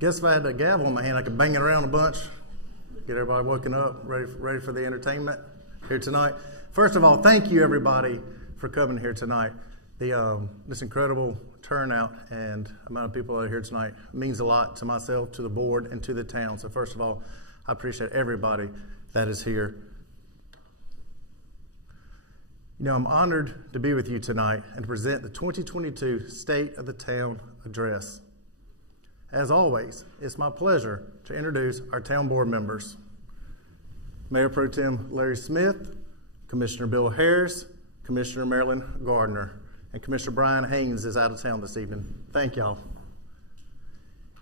Guess if I had a gavel in my hand, I could bang it around a bunch, get everybody woken up, ready for the entertainment here tonight. First of all, thank you everybody for coming here tonight. This incredible turnout and amount of people that are here tonight means a lot to myself, to the board, and to the town. So first of all, I appreciate everybody that is here. You know, I'm honored to be with you tonight and to present the 2022 State of the Town Address. As always, it's my pleasure to introduce our town board members. Mayor Pro Tem Larry Smith, Commissioner Bill Harris, Commissioner Marilyn Gardner, and Commissioner Brian Haynes is out of town this evening. Thank y'all.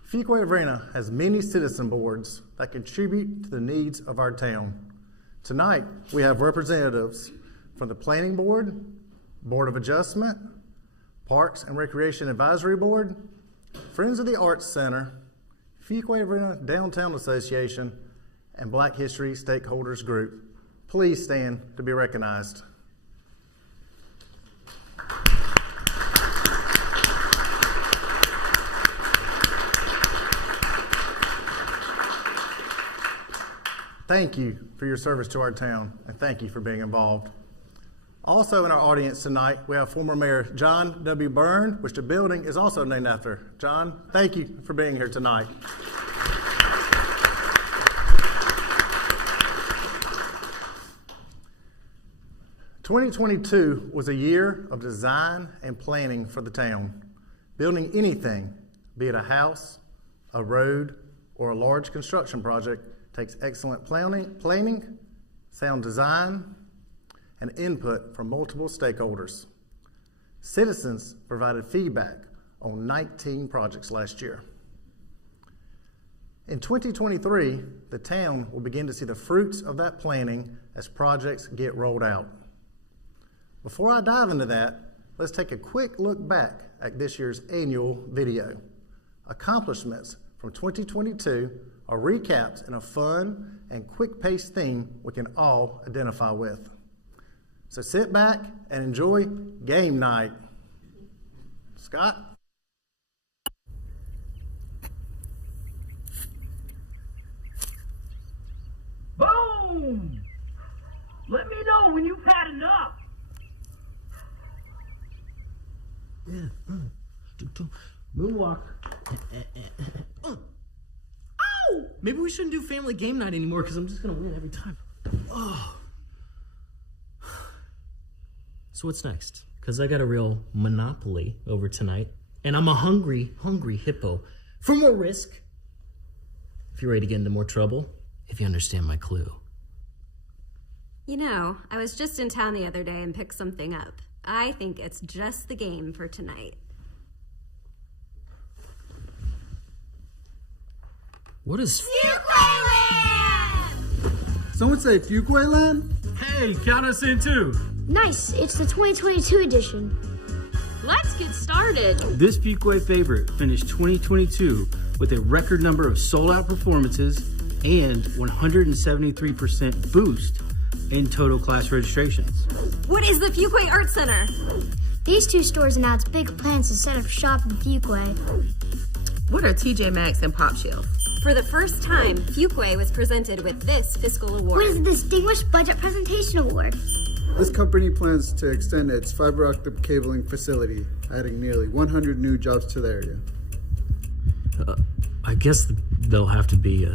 Fuquay-Varina has many citizen boards that contribute to the needs of our town. Tonight, we have representatives from the Planning Board, Board of Adjustment, Parks and Recreation Advisory Board, Friends of the Arts Center, Fuquay-Varina Downtown Association, and Black History Stakeholders Group. Please stand to be recognized. Thank you for your service to our town, and thank you for being involved. Also in our audience tonight, we have former Mayor John W. Byrne, which the building is also named after. John, thank you for being here tonight. "2022 was a year of design and planning for the town. Building anything, be it a house, a road, or a large construction project, takes excellent planning, sound design, and input from multiple stakeholders. Citizens provided feedback on 19 projects last year. In 2023, the town will begin to see the fruits of that planning as projects get rolled out. Before I dive into that, let's take a quick look back at this year's annual video. Accomplishments from 2022 are recaps in a fun and quick-paced theme we can all identify with. So sit back and enjoy game night. Scott? Boom! Let me know when you've had enough. Moonwalk. Oh! Maybe we shouldn't do family game night anymore because I'm just going to win every time. Oh. So what's next? Because I got a real monopoly over tonight, and I'm a hungry hippo. For more risk, if you're ready to get into more trouble, if you understand my clue. You know, I was just in town the other day and picked something up. I think it's just the game for tonight. What is Fuquay-Land! Someone say Fuquay-Land? Hey, count us in too. Nice, it's the 2022 edition. Let's get started. This Fuquay favorite finished 2022 with a record number of sold-out performances and 173% boost in total class registrations. What is the Fuquay Arts Center? These two stores announced big plans to set up shop in Fuquay. What are TJ Maxx and Pop Shelf? For the first time, Fuquay was presented with this fiscal award. What is the Distinguished Budget Presentation Award? This company plans to extend its fiber optic cabling facility, adding nearly 100 new jobs to the area. I guess they'll have to be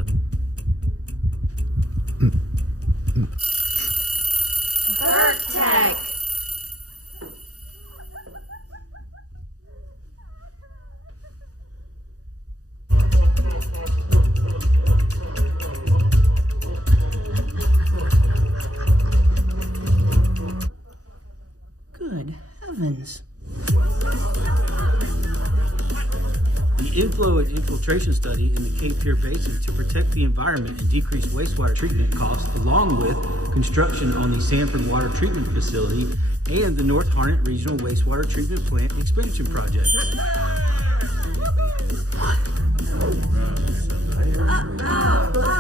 Tech. Good heavens. The inflow and infiltration study in the Cape Fear Basin to protect the environment and decrease wastewater treatment costs, along with construction on the Sanford Water Treatment Facility and the North Harnett Regional Wastewater Treatment Plant expansion project.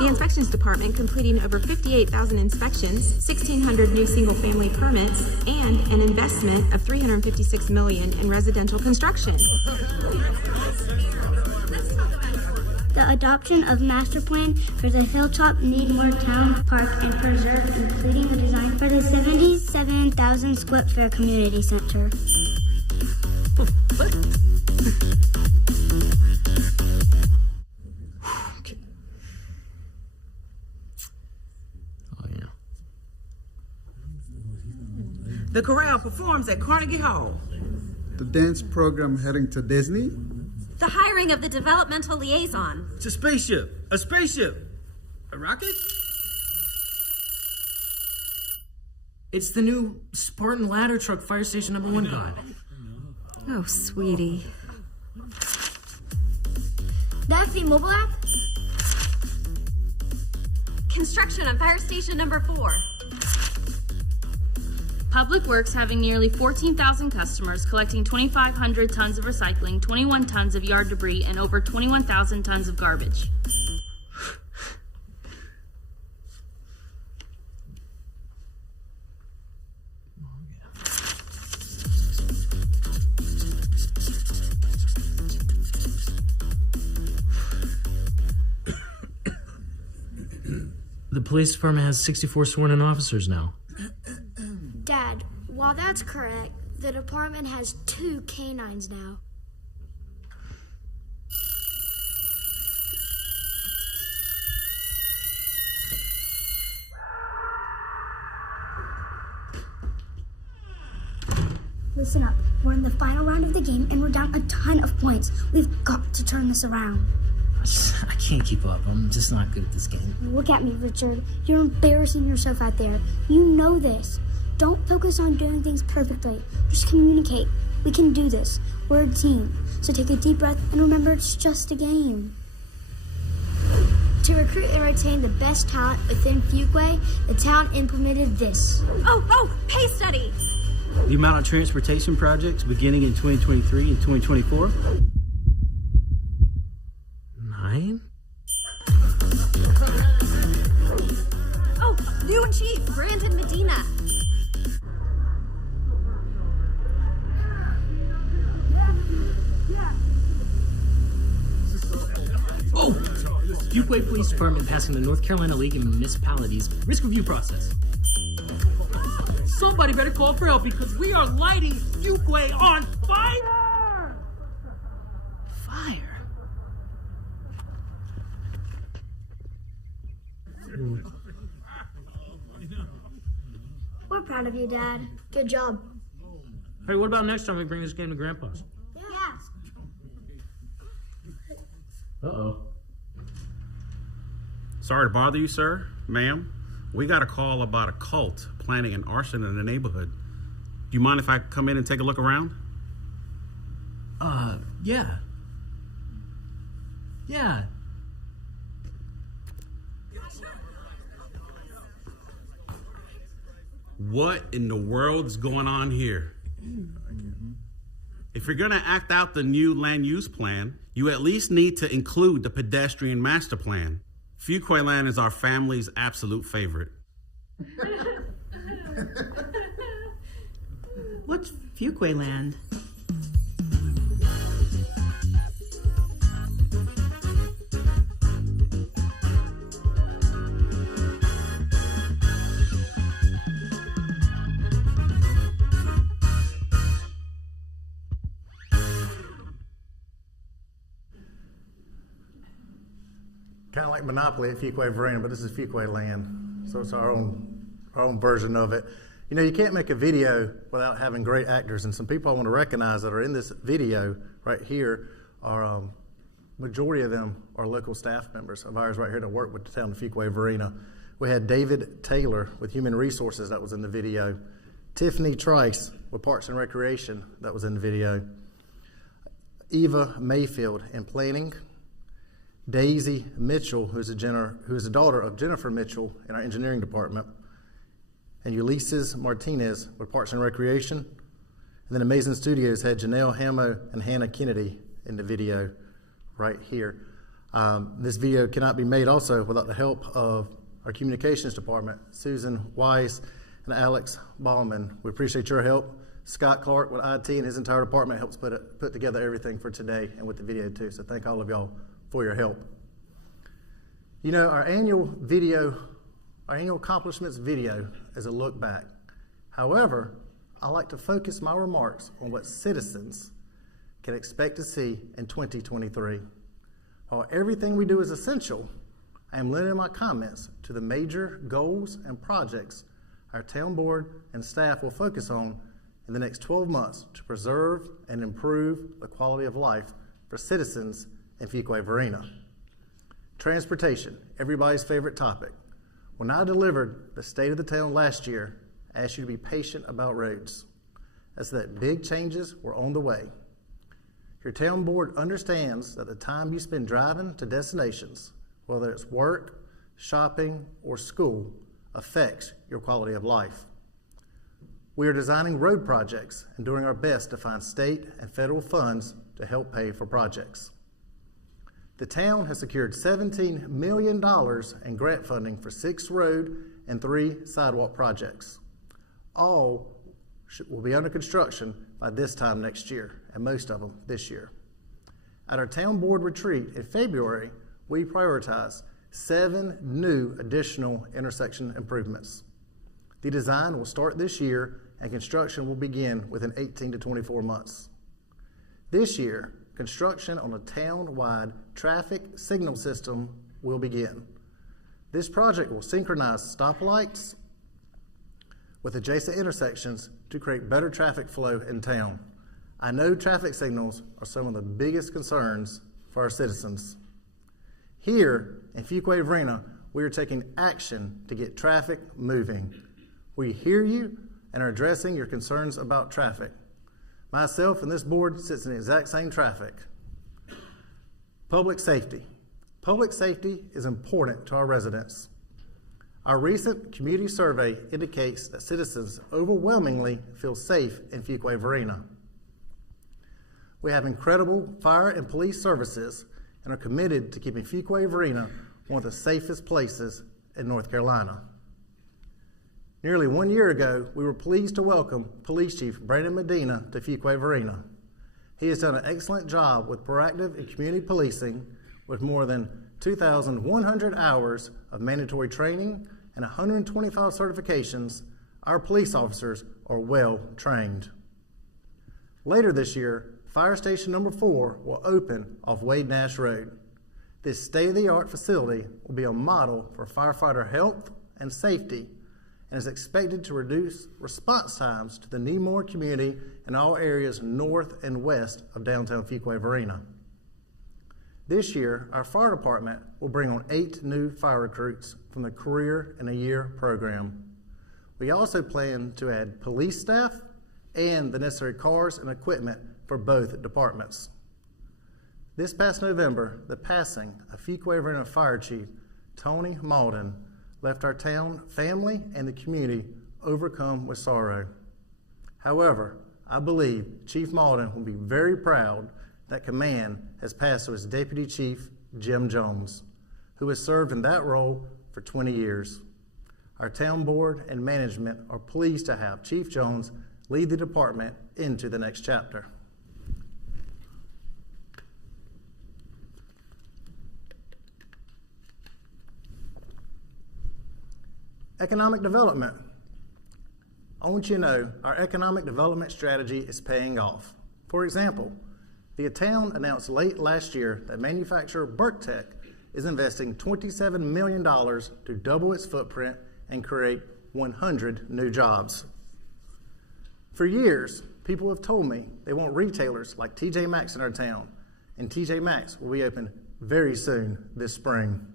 The inspections department completing over 58,000 inspections, 1,600 new single-family permits, and an investment of $356 million in residential construction. The The adoption of master plan for the Hilltop Needmore Town Park and Preserve, including the design for the 77,000 square fair community center. What? Okay. Oh, yeah. The chorale performs at Carnegie Hall. The dance program heading to Disney. The hiring of the developmental liaison. It's a spaceship. A spaceship. A rocket? It's the new Spartan ladder truck fire station #1 god. Oh, sweetie. That's the mobile app? Construction on fire station #4. Public Works having nearly 14,000 customers, collecting 2,500 tons of recycling, 21 tons of yard debris, and over 21,000 tons of garbage. The police department has 64 sworn-in officers now. Dad, while that's correct, the department has 2 canines now. Listen up. We're in the final round of the game and we're down a ton of points. We've got to turn this around. I can't keep up. I'm just not good at this game. Look at me, Richard. You're embarrassing yourself out there. You know this. Don't focus on doing things perfectly. Just communicate. We can do this. We're a team. So take a deep breath and remember it's just a game. To recruit and retain the best talent within Fuquay, the town implemented this. Oh, pay study. The amount of transportation projects beginning in 2023 and 2024. 9? Oh, you and Chief, Brandon Medina. Oh! Fuquay Police Department passing the North Carolina League of Municipalities risk review process. Somebody better call for help because we are lighting Fuquay on fire! Fire? We're proud of you, Dad. Good job. Hey, what about next time we bring this game to Grandpa's? Yeah. Uh-oh. Sorry to bother you, sir, ma'am. We got a call about a cult planning an arson in the neighborhood. Do you mind if I come in and take a look around? Yeah. Yeah. What in the world's going on here? If you're gonna act out the new land use plan, you at least need to include the pedestrian master plan. Fuquay land is our family's absolute favorite. What's Fuquay land? Kind of like Monopoly at Fuquay-Varina, but this is Fuquay land. So it's our own version of it. You know, you can't make a video without having great actors, and some people I want to recognize that are in this video right here are, majority of them are local staff members of ours right here that work with the town of Fuquay-Varina. We had David Taylor with Human Resources that was in the video. Tiffany Trice with Parks and Recreation that was in the video. Eva Mayfield in Planning. Daisy Mitchell, who's a daughter of Jennifer Mitchell in our engineering department, and Ulysses Martinez with Parks and Recreation. And then Amazing Studios had Janelle Hamo and Hannah Kennedy in the video right here. This video cannot be made also without the help of our communications department, Susan Weiss and Alex Ballman. We appreciate your help. Scott Clark with IT and his entire department helps put together everything for today and with the video too. So thank all of y'all for your help. You know, our annual accomplishments video is a look back. However, I like to focus my remarks on what citizens can expect to see in 2023. While everything we do is essential, I am limiting my comments to the major goals and projects our town board and staff will focus on in the next 12 months to preserve and improve the quality of life for citizens in Fuquay-Varina. Transportation, everybody's favorite topic. When I delivered the state of the town last year, I asked you to be patient about roads, as that big changes were on the way. Your town board understands that the time you spend driving to destinations, whether it's work, shopping, or school, affects your quality of life. We are designing road projects and doing our best to find state and federal funds to help pay for projects. The town has secured $17 million in grant funding for 6 road and 3 sidewalk projects. All will be under construction by this time next year, and most of them this year. At our town board retreat in February, we prioritized 7 new additional intersection improvements. The design will start this year, and construction will begin within 18 to 24 months. This year, construction on a town-wide traffic signal system will begin. This project will synchronize stoplights with adjacent intersections to create better traffic flow in town. I know traffic signals are some of the biggest concerns for our citizens. Here in Fuquay-Varina, we are taking action to get traffic moving. We hear you and are addressing your concerns about traffic. Myself and this board sits in the exact same traffic. Public safety. Public safety is important to our residents. Our recent community survey indicates that citizens overwhelmingly feel safe in Fuquay-Varina. We have incredible fire and police services and are committed to keeping Fuquay-Varina one of the safest places in North Carolina. Nearly 1 year ago, we were pleased to welcome Police Chief Brandon Medina to Fuquay-Varina. He has done an excellent job with proactive and community policing, with more than 2,100 hours of mandatory training and 125 certifications. Our police officers are well trained. Later this year, Fire Station number 4 will open off Wade Nash Road. This state-of-the-art facility will be a model for firefighter health and safety and is expected to reduce response times to the Needmore community in all areas north and west of downtown Fuquay-Varina. This year, our fire department will bring on 8 new fire recruits from the Career in a Year program. We also plan to add police staff and the necessary cars and equipment for both departments. This past November, the passing of Fuquay-Varina Fire Chief Tony Malden left our town, family, and the community overcome with sorrow. However, I believe Chief Malden will be very proud that command has passed to his Deputy Chief, Jim Jones, who has served in that role for 20 years. Our town board and management are pleased to have Chief Jones lead the department into the next chapter. Economic development. I want you to know our economic development strategy is paying off. For example, the town announced late last year that manufacturer Burktech is investing $27 million to double its footprint and create 100 new jobs. For years, people have told me they want retailers like TJ Maxx in our town, and TJ Maxx will be open very soon this spring.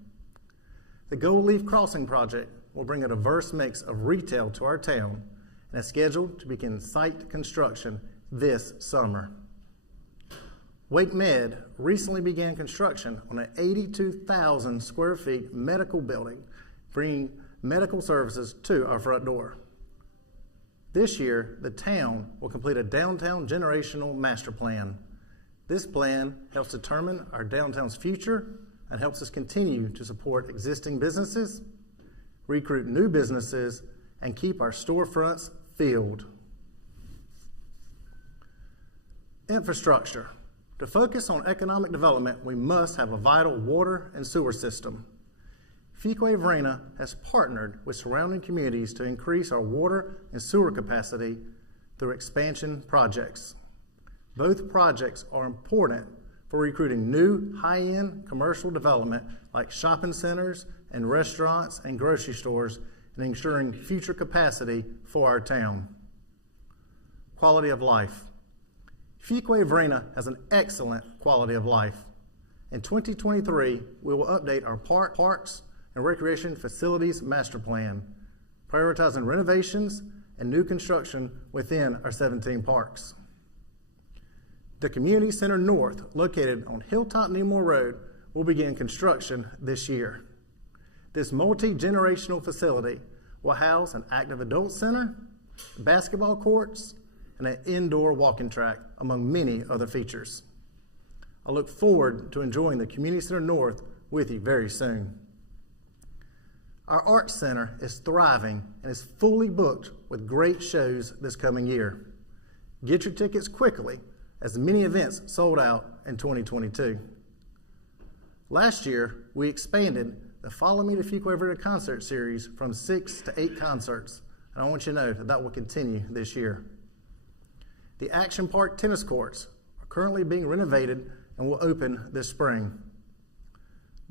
The Gold Leaf Crossing project will bring a diverse mix of retail to our town and is scheduled to begin site construction this summer. Wake Med recently began construction on an 82,000 square feet medical building, bringing medical services to our front door. This year, the town will complete a downtown generational master plan. This plan helps determine our downtown's future and helps us continue to support existing businesses, recruit new businesses, and keep our storefronts filled. Infrastructure. To focus on economic development, we must have a vital water and sewer system. Fuquay-Varina has partnered with surrounding communities to increase our water and sewer capacity through expansion projects. Both projects are important for recruiting new high-end commercial development like shopping centers and restaurants and grocery stores and ensuring future capacity for our town. Quality of life. Fuquay-Varina has an excellent quality of life. In 2023, we will update our parks and recreation facilities master plan, prioritizing renovations and new construction within our 17 parks. The Community Center North, located on Hilltop Nemore Road, will begin construction this year. This multi-generational facility will house an active adult center, basketball courts, and an indoor walking track, among many other features. I look forward to enjoying the Community Center North with you very soon. Our Arts Center is thriving and is fully booked with great shows this coming year. Get your tickets quickly, as many events sold out in 2022. Last year, we expanded the Follow Me to Fuquay-Varina concert series from 6 to 8 concerts, and I want you to know that that will continue this year. The Action Park tennis courts are currently being renovated and will open this spring.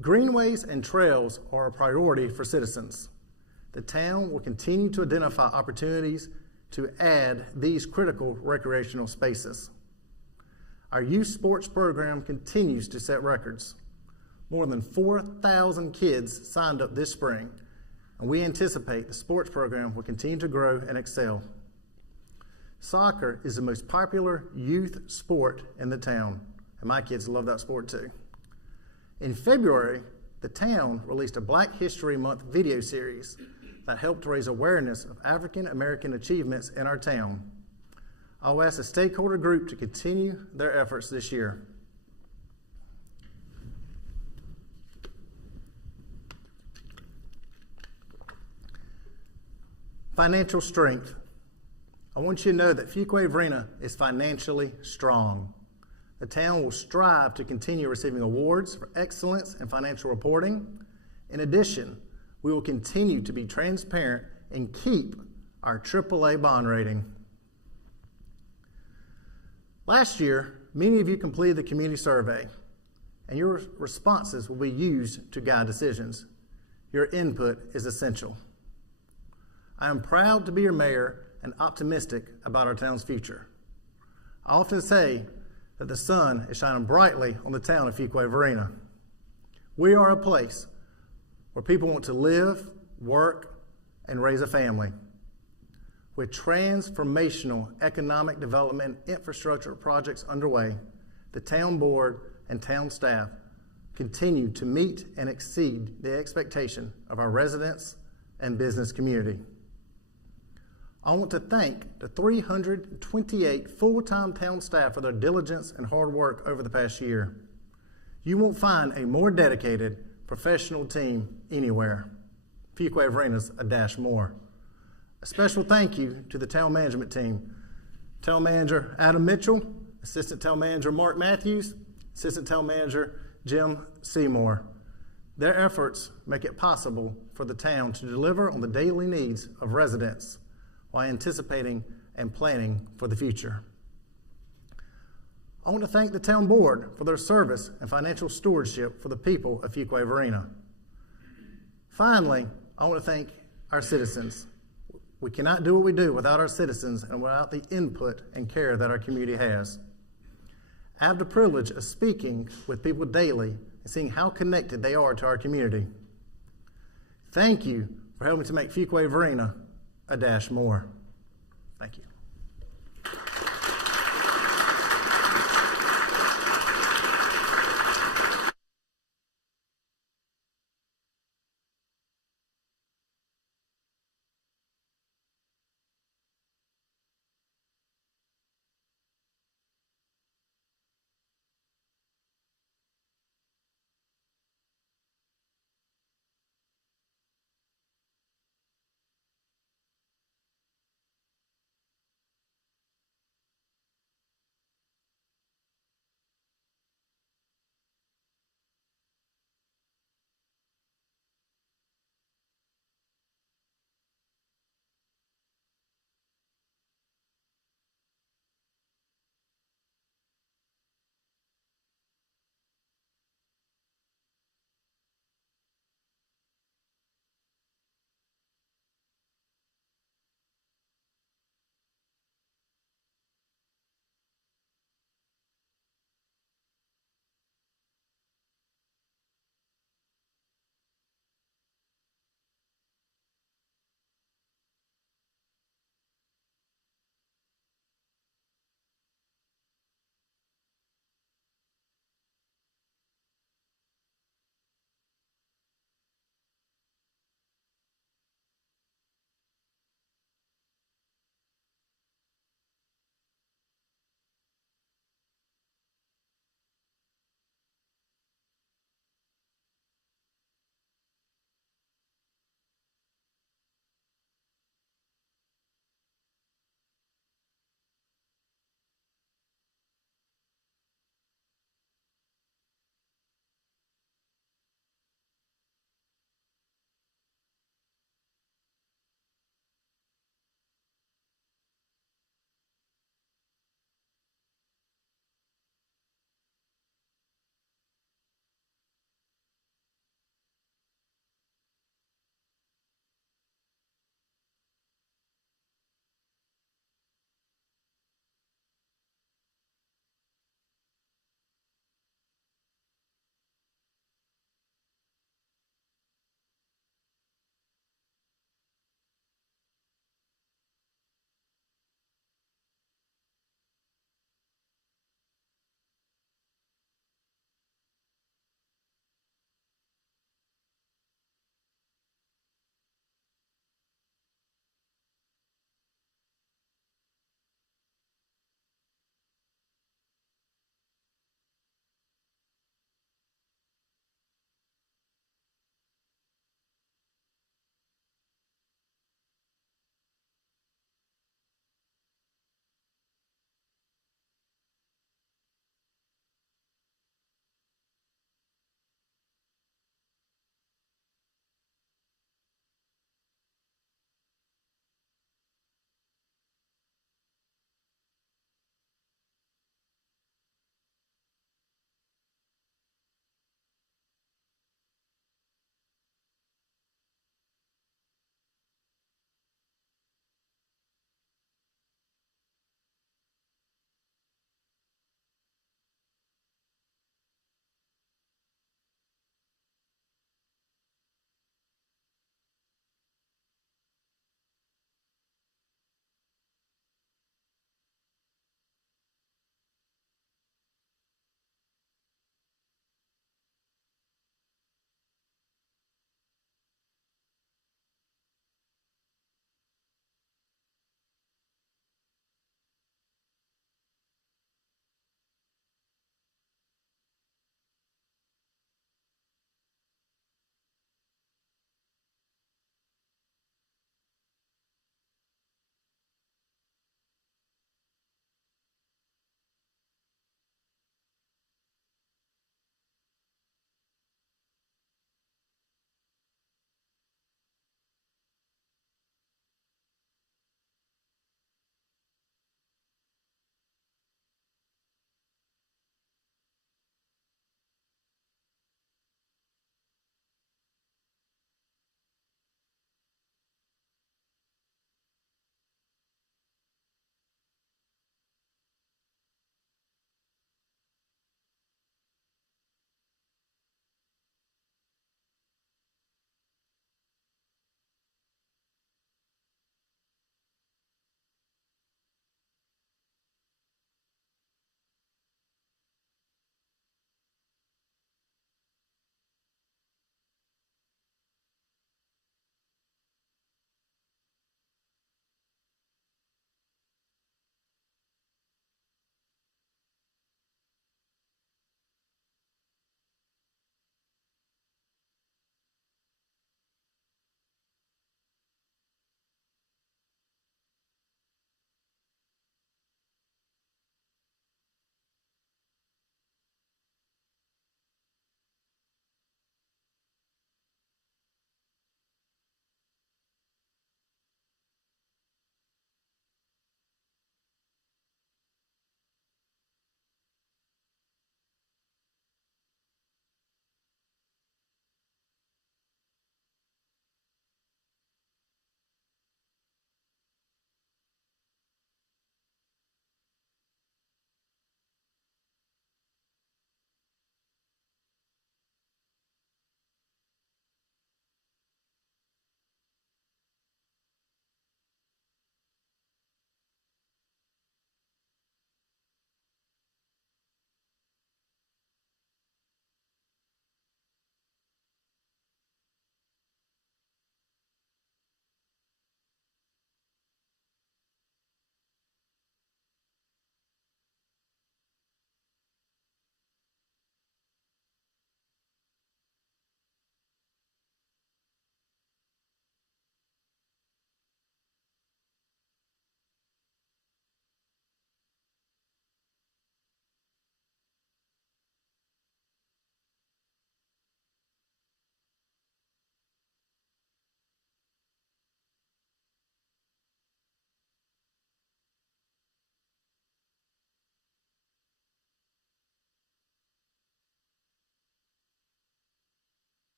Greenways and trails are a priority for citizens. The town will continue to identify opportunities to add these critical recreational spaces. Our youth sports program continues to set records. More than 4,000 kids signed up this spring, and we anticipate the sports program will continue to grow and excel. Soccer is the most popular youth sport in the town, and my kids love that sport too. In February, the town released a Black History Month video series that helped raise awareness of African American achievements in our town. I'll ask the stakeholder group to continue their efforts this year. Financial strength. I want you to know that Fuquay-Varina is financially strong. The town will strive to continue receiving awards for excellence in financial reporting. In addition, we will continue to be transparent and keep our AAA bond rating. Last year, many of you completed the community survey, and your responses will be used to guide decisions. Your input is essential. I am proud to be your mayor and optimistic about our town's future. I often say that the sun is shining brightly on the town of Fuquay-Varina. We are a place where people want to live, work, and raise a family. With transformational economic development and infrastructure projects underway, the town board and town staff continue to meet and exceed the expectation of our residents and business community. I want to thank the 328 full-time town staff for their diligence and hard work over the past year. You won't find a more dedicated, professional team anywhere. Fuquay-Varina's a dash more. A special thank you to the town management team. Town Manager Adam Mitchell, Assistant Town Manager Mark Matthews, Assistant Town Manager Jim Seymour. Their efforts make it possible for the town to deliver on the daily needs of residents while anticipating and planning for the future. I want to thank the town board for their service and financial stewardship for the people of Fuquay-Varina. Finally, I want to thank our citizens. We cannot do what we do without our citizens and without the input and care that our community has. I have the privilege of speaking with people daily and seeing how connected they are to our community. Thank you for helping to make Fuquay-Varina a dash more. Thank you.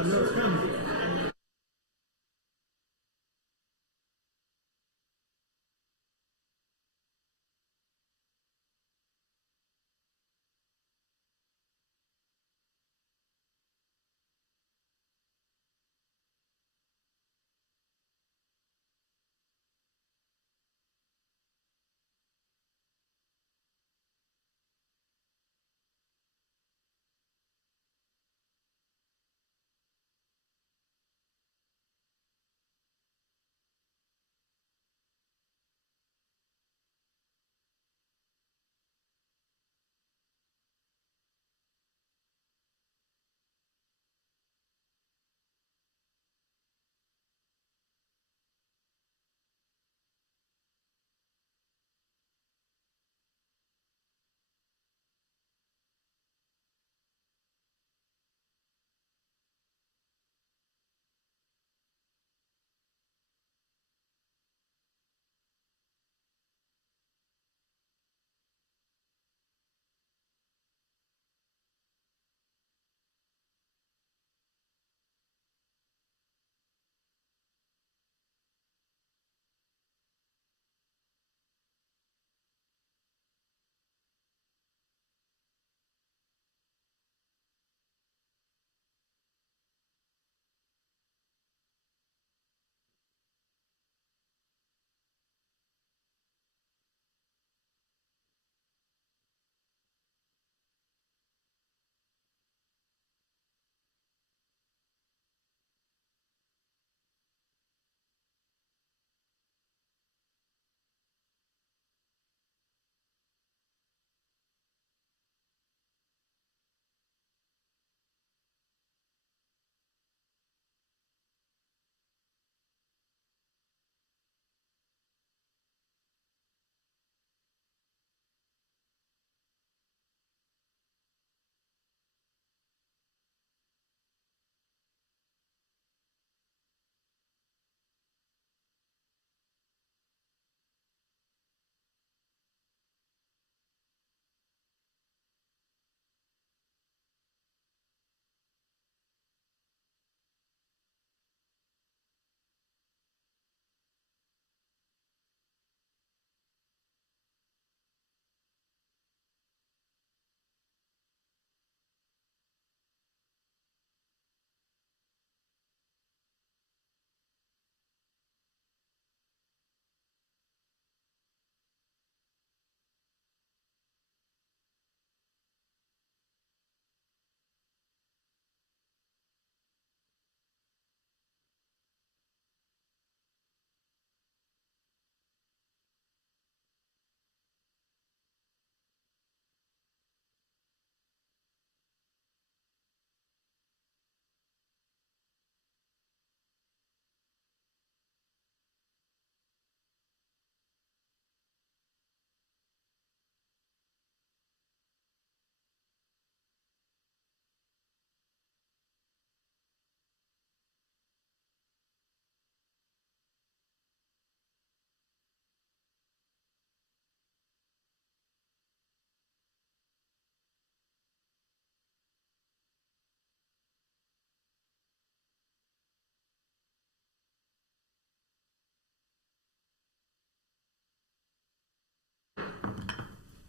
I know it's coming.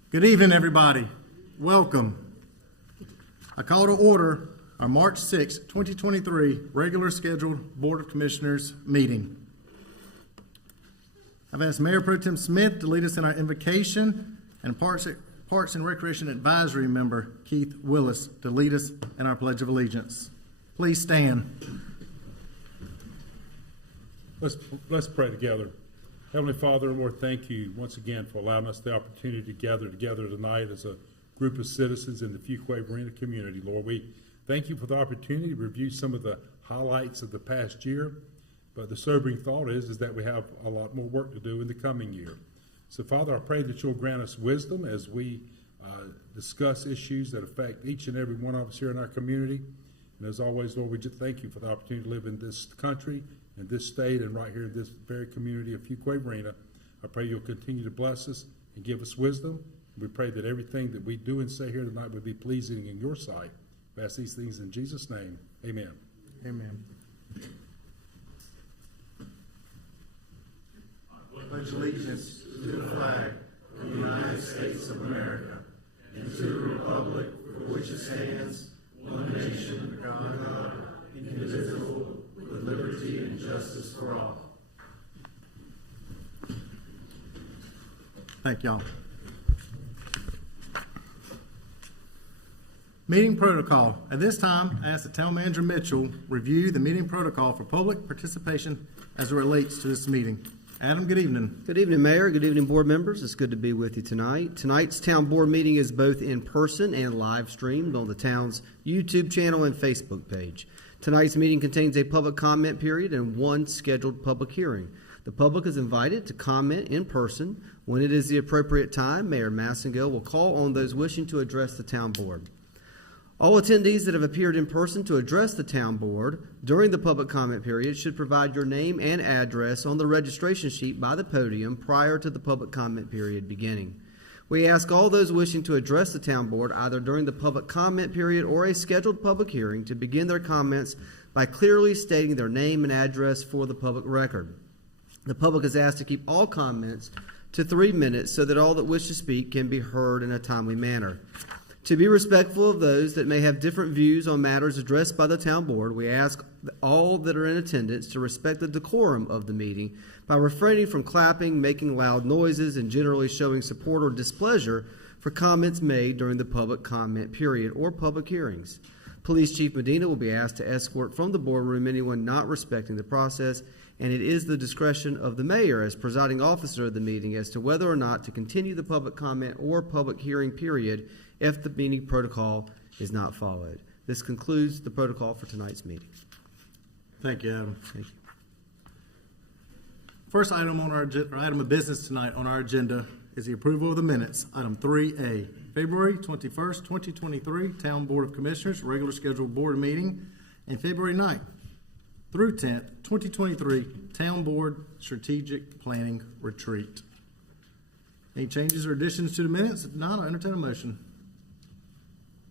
Good evening, everybody. Welcome. I call to order our March 6, 2023 regular scheduled Board of Commissioners meeting. I've asked Mayor Pro Tem Smith to lead us in our invocation and Parks and Recreation Advisory member Keith Willis to lead us in our Pledge of Allegiance. Please stand. Let's pray together. Heavenly Father, Lord, thank you once again for allowing us the opportunity to gather together tonight as a group of citizens in the Fuquay-Varina community. Lord, we thank you for the opportunity to review some of the highlights of the past year, but the sobering thought is that we have a lot more work to do in the coming year. So, Father, I pray that you'll grant us wisdom as we discuss issues that affect each and every one of us here in our community. And as always, Lord, we just thank you for the opportunity to live in this country, in this state, and right here in this very community of Fuquay-Varina. I pray you'll continue to bless us and give us wisdom. We pray that everything that we do and say here tonight would be pleasing in your sight. We ask these things in Jesus' name. Amen. Amen. Pledge allegiance to the flag of the United States of America and to the republic for which it stands, one nation, under God, indivisible, with liberty and justice for all. Thank y'all. Meeting protocol. At this time, I ask that Town Manager Mitchell review the meeting protocol for public participation as it relates to this meeting. Adam, good evening. Good evening, Mayor. Good evening, board members. It's good to be with you tonight. Tonight's town board meeting is both in person and live streamed on the town's YouTube channel and Facebook page. Tonight's meeting contains a public comment period and one scheduled public hearing. The public is invited to comment in person. When it is the appropriate time, Mayor Massengill will call on those wishing to address the town board. All attendees that have appeared in person to address the town board during the public comment period should provide your name and address on the registration sheet by the podium prior to the public comment period beginning. We ask all those wishing to address the town board either during the public comment period or a scheduled public hearing to begin their comments by clearly stating their name and address for the public record. The public is asked to keep all comments to 3 minutes so that all that wish to speak can be heard in a timely manner. To be respectful of those that may have different views on matters addressed by the town board, we ask all that are in attendance to respect the decorum of the meeting by refraining from clapping, making loud noises, and generally showing support or displeasure for comments made during the public comment period or public hearings. Police Chief Medina will be asked to escort from the boardroom anyone not respecting the process, and it is the discretion of the mayor as presiding officer of the meeting as to whether or not to continue the public comment or public hearing period if the meeting protocol is not followed. This concludes the protocol for tonight's meeting. Thank you, Adam. Thank you. First item on our item of business tonight on our agenda is the approval of the minutes. Item 3A, February 21st, 2023, Town Board of Commissioners, regular scheduled board meeting, and February 9th through 10th, 2023, Town Board Strategic Planning Retreat. Any changes or additions to the minutes? If not, I'll entertain a motion.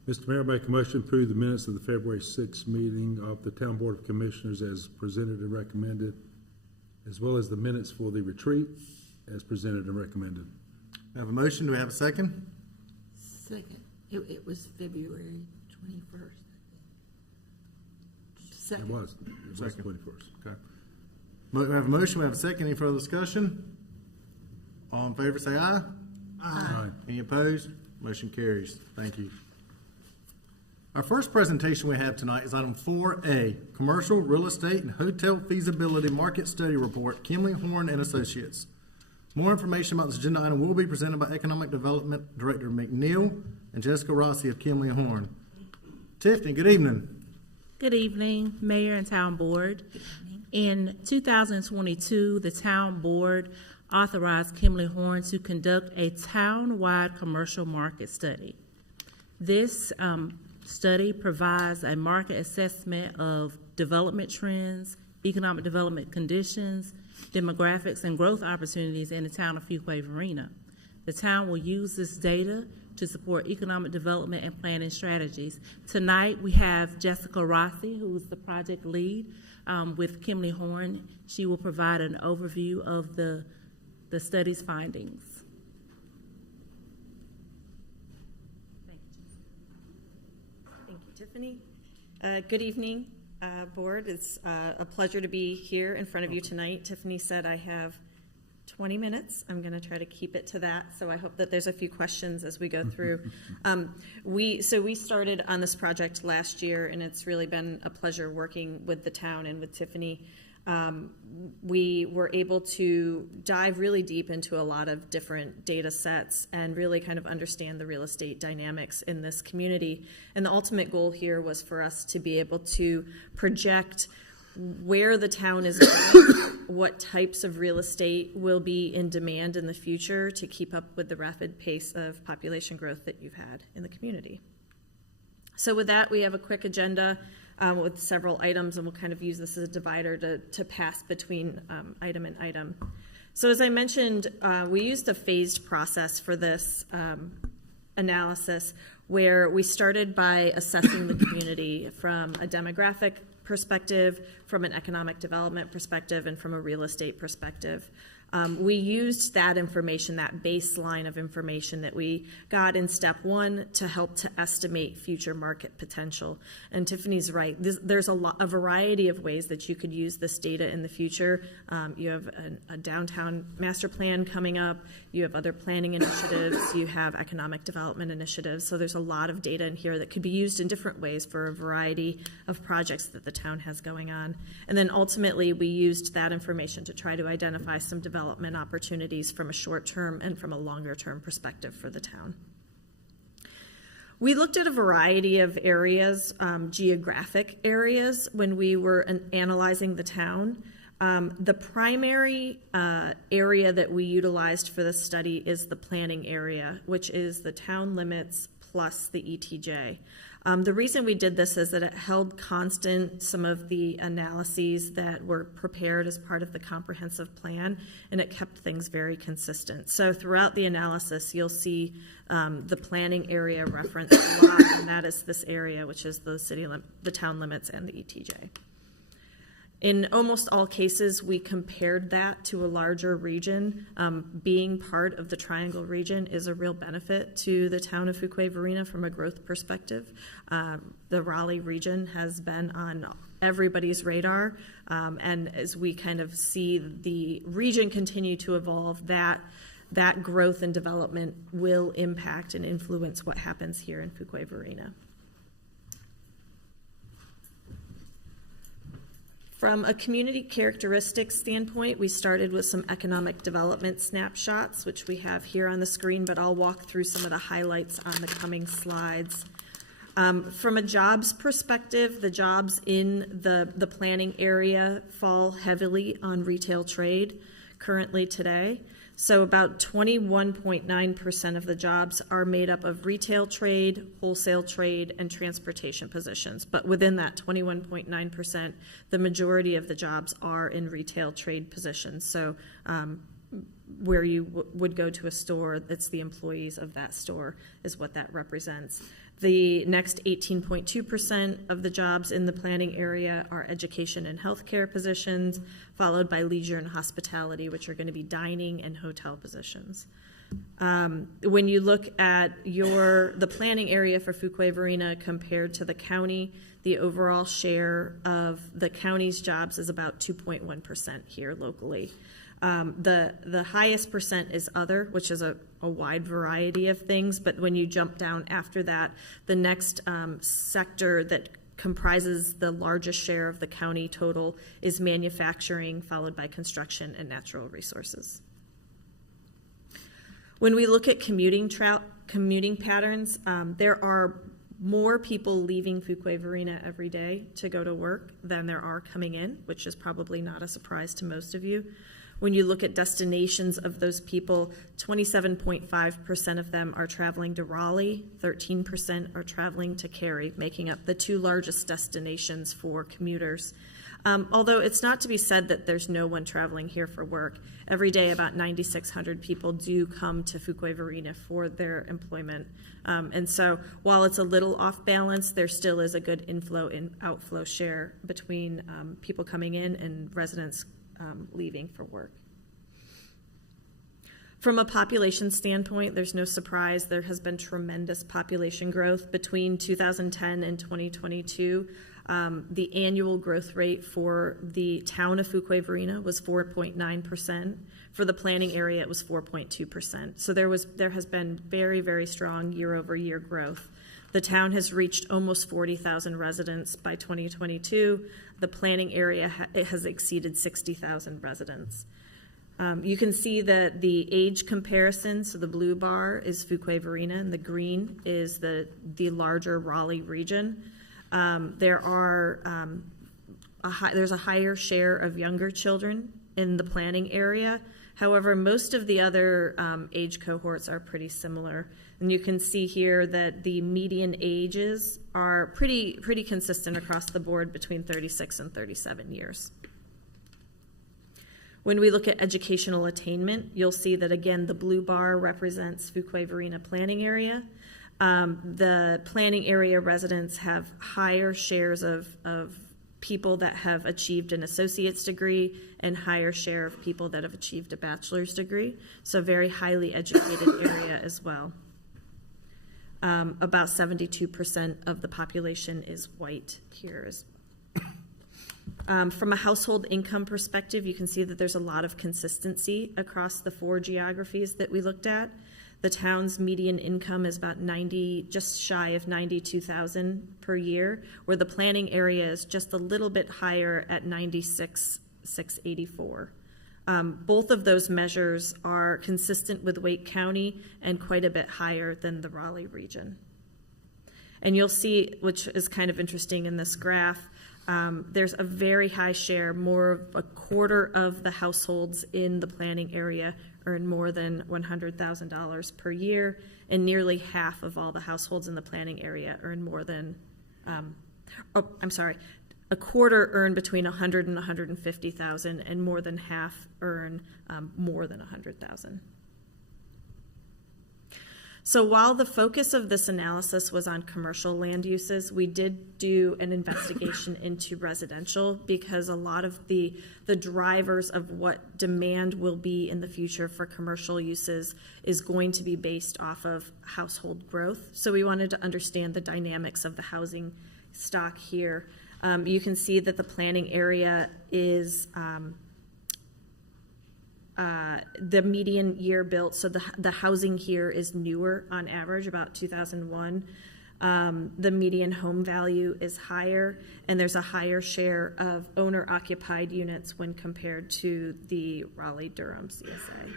Mr. Mayor, I make a motion to approve the minutes of the February 6th meeting of the Town Board of Commissioners as presented and recommended, as well as the minutes for the retreat as presented and recommended. I have a motion. Do we have a second? Second. It was February 21st. Second. It was Second. 21st. Okay. We have a motion. We have a second. Any further discussion? All in favor say aye. Aye. Any opposed? Motion carries. Thank you. Our first presentation we have tonight is item 4A, Commercial Real Estate and Hotel Feasibility Market Study Report, Kimley Horn and Associates. More information about this agenda item will be presented by Economic Development Director McNeil and Jessica Rossi of Kimley Horn. Tiffany, good evening. Good evening, Mayor and Town Board. In 2022, the Town Board authorized Kimley Horn to conduct a town-wide commercial market study. This study provides a market assessment of development trends, economic development conditions, demographics, and growth opportunities in the town of Fuquay-Varina. The town will use this data to support economic development and planning strategies. Tonight, we have Jessica Rossi, who is the project lead with Kimley Horn. She will provide an overview of the study's findings. Thank you, Tiffany. Good evening, board. It's a pleasure to be here in front of you tonight. Tiffany said I have 20 minutes. I'm going to try to keep it to that, so I hope that there's a few questions as we go through. We started on this project last year, and it's really been a pleasure working with the town and with Tiffany. We were able to dive really deep into a lot of different data sets and really kind of understand the real estate dynamics in this community. And the ultimate goal here was for us to be able to project where the town is going, what types of real estate will be in demand in the future to keep up with the rapid pace of population growth that you've had in the community. So with that, we have a quick agenda with several items, and we'll kind of use this as a divider to pass between item and item. So as I mentioned, we used a phased process for this analysis, where we started by assessing the community from a demographic perspective, from an economic development perspective, and from a real estate perspective. We used that information, that baseline of information that we got in step one, to help to estimate future market potential. And Tiffany's right. There's a variety of ways that you could use this data in the future. You have a downtown master plan coming up. You have other planning initiatives. You have economic development initiatives. So there's a lot of data in here that could be used in different ways for a variety of projects that the town has going on. And then ultimately, we used that information to try to identify some development opportunities from a short-term and from a longer-term perspective for the town. We looked at a variety of areas, geographic areas, when we were analyzing the town. The primary area that we utilized for this study is the planning area, which is the town limits plus the ETJ. The reason we did this is that it held constant some of the analyses that were prepared as part of the comprehensive plan, and it kept things very consistent. So throughout the analysis, you'll see the planning area referenced a lot, and that is this area, which is the town limits and the ETJ. In almost all cases, we compared that to a larger region. Being part of the Triangle region is a real benefit to the town of Fuquay-Varina from a growth perspective. The Raleigh region has been on everybody's radar, and as we kind of see the region continue to evolve, that growth and development will impact and influence what happens here in Fuquay-Varina. From a community characteristics standpoint, we started with some economic development snapshots, which we have here on the screen, but I'll walk through some of the highlights on the coming slides. From a jobs perspective, the jobs in the planning area fall heavily on retail trade currently today. So about 21.9% of the jobs are made up of retail trade, wholesale trade, and transportation positions. But within that 21.9%, the majority of the jobs are in retail trade positions. So where you would go to a store, it's the employees of that store is what that represents. The next 18.2% of the jobs in the planning area are education and healthcare positions, followed by leisure and hospitality, which are going to be dining and hotel positions. When you look at the planning area for Fuquay-Varina compared to the county, the overall share of the county's jobs is about 2.1% here locally. The highest percent is other, which is a wide variety of things, but when you jump down after that, the next sector that comprises the largest share of the county total is manufacturing, followed by construction and natural resources. When we look at commuting patterns, there are more people leaving Fuquay-Varina every day to go to work than there are coming in, which is probably not a surprise to most of you. When you look at destinations of those people, 27.5% of them are traveling to Raleigh, 13% are traveling to Cary, making up the two largest destinations for commuters. Although it's not to be said that there's no one traveling here for work. Every day, about 9,600 people do come to Fuquay-Varina for their employment. And so while it's a little off balance, there still is a good inflow and outflow share between people coming in and residents leaving for work. From a population standpoint, there's no surprise there has been tremendous population growth between 2010 and 2022. The annual growth rate for the town of Fuquay-Varina was 4.9%. For the planning area, it was 4.2%. So there has been very, very strong year-over-year growth. The town has reached almost 40,000 residents by 2022. The planning area has exceeded 60,000 residents. You can see that the age comparison, so the blue bar is Fuquay-Varina and the green is the larger Raleigh region. There's a higher share of younger children in the planning area. However, most of the other age cohorts are pretty similar. And you can see here that the median ages are pretty consistent across the board between 36 and 37 years. When we look at educational attainment, you'll see that, again, the blue bar represents Fuquay-Varina planning area. The planning area residents have higher shares of people that have achieved an associate's degree and higher share of people that have achieved a bachelor's degree. So very highly educated area as well. About 72% of the population is white here. From a household income perspective, you can see that there's a lot of consistency across the 4 geographies that we looked at. The town's median income is about just shy of $92,000 per year, where the planning area is just a little bit higher at $96,684. Both of those measures are consistent with Wake County and quite a bit higher than the Raleigh region. And you'll see, which is kind of interesting in this graph, there's a very high share, more of a quarter of the households in the planning area earn more than $100,000 per year, and nearly half of all the households in the planning area earn more than, a quarter earn between $100,000 and $150,000, and more than half earn more than $100,000. So while the focus of this analysis was on commercial land uses, we did do an investigation into residential, because a lot of the drivers of what demand will be in the future for commercial uses is going to be based off of household growth. So we wanted to understand the dynamics of the housing stock here. You can see that the planning area is the median year built, so the housing here is newer on average, about 2001. The median home value is higher, and there's a higher share of owner-occupied units when compared to the Raleigh-Durham CSA.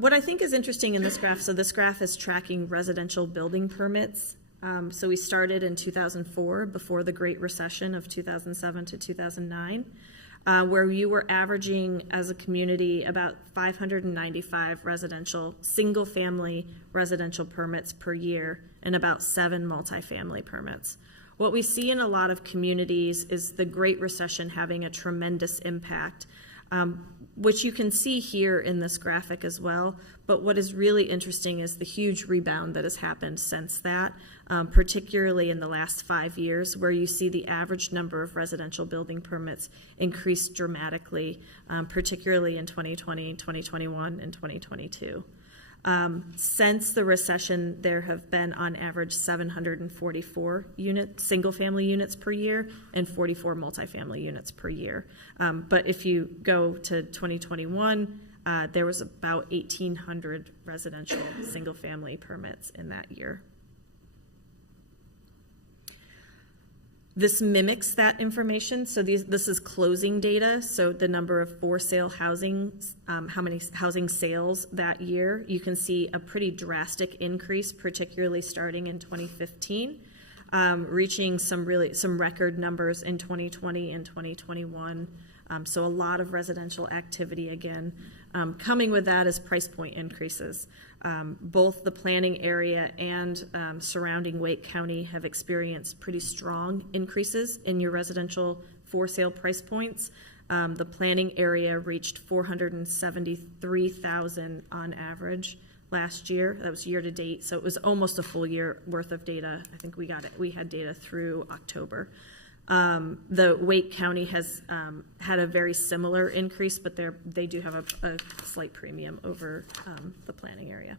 What I think is interesting in this graph, so this graph is tracking residential building permits. So we started in 2004, before the Great Recession of 2007 to 2009. Where you were averaging as a community about 595 single-family residential permits per year, and about 7 multifamily permits. What we see in a lot of communities is the Great Recession having a tremendous impact, which you can see here in this graphic as well. But what is really interesting is the huge rebound that has happened since that, particularly in the last 5 years, where you see the average number of residential building permits increase dramatically, particularly in 2020, 2021, and 2022. Since the recession, there have been on average 744 single-family units per year and 44 multifamily units per year. But if you go to 2021, there was about 1,800 residential single-family permits in that year. This mimics that information. So this is closing data. So the number of for-sale housing, how many housing sales that year. You can see a pretty drastic increase, particularly starting in 2015, reaching some record numbers in 2020 and 2021. So a lot of residential activity again. Coming with that is price point increases. Both the planning area and surrounding Wake County have experienced pretty strong increases in your residential for-sale price points. The planning area reached $473,000 on average last year. That was year to date, so it was almost a full year worth of data. I think we had data through October. The Wake County has had a very similar increase, but they do have a slight premium over the planning area.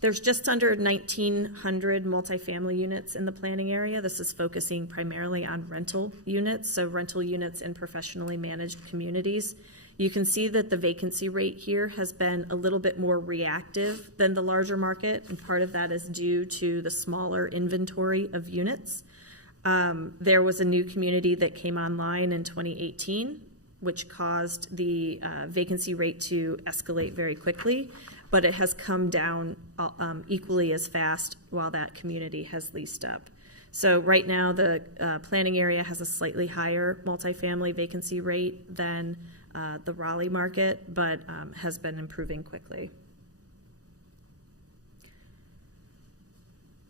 There's just under 1,900 multifamily units in the planning area. This is focusing primarily on rental units, so rental units in professionally managed communities. You can see that the vacancy rate here has been a little bit more reactive than the larger market, and part of that is due to the smaller inventory of units. There was a new community that came online in 2018, which caused the vacancy rate to escalate very quickly, but it has come down equally as fast while that community has leased up. So right now, the planning area has a slightly higher multifamily vacancy rate than the Raleigh market, but has been improving quickly.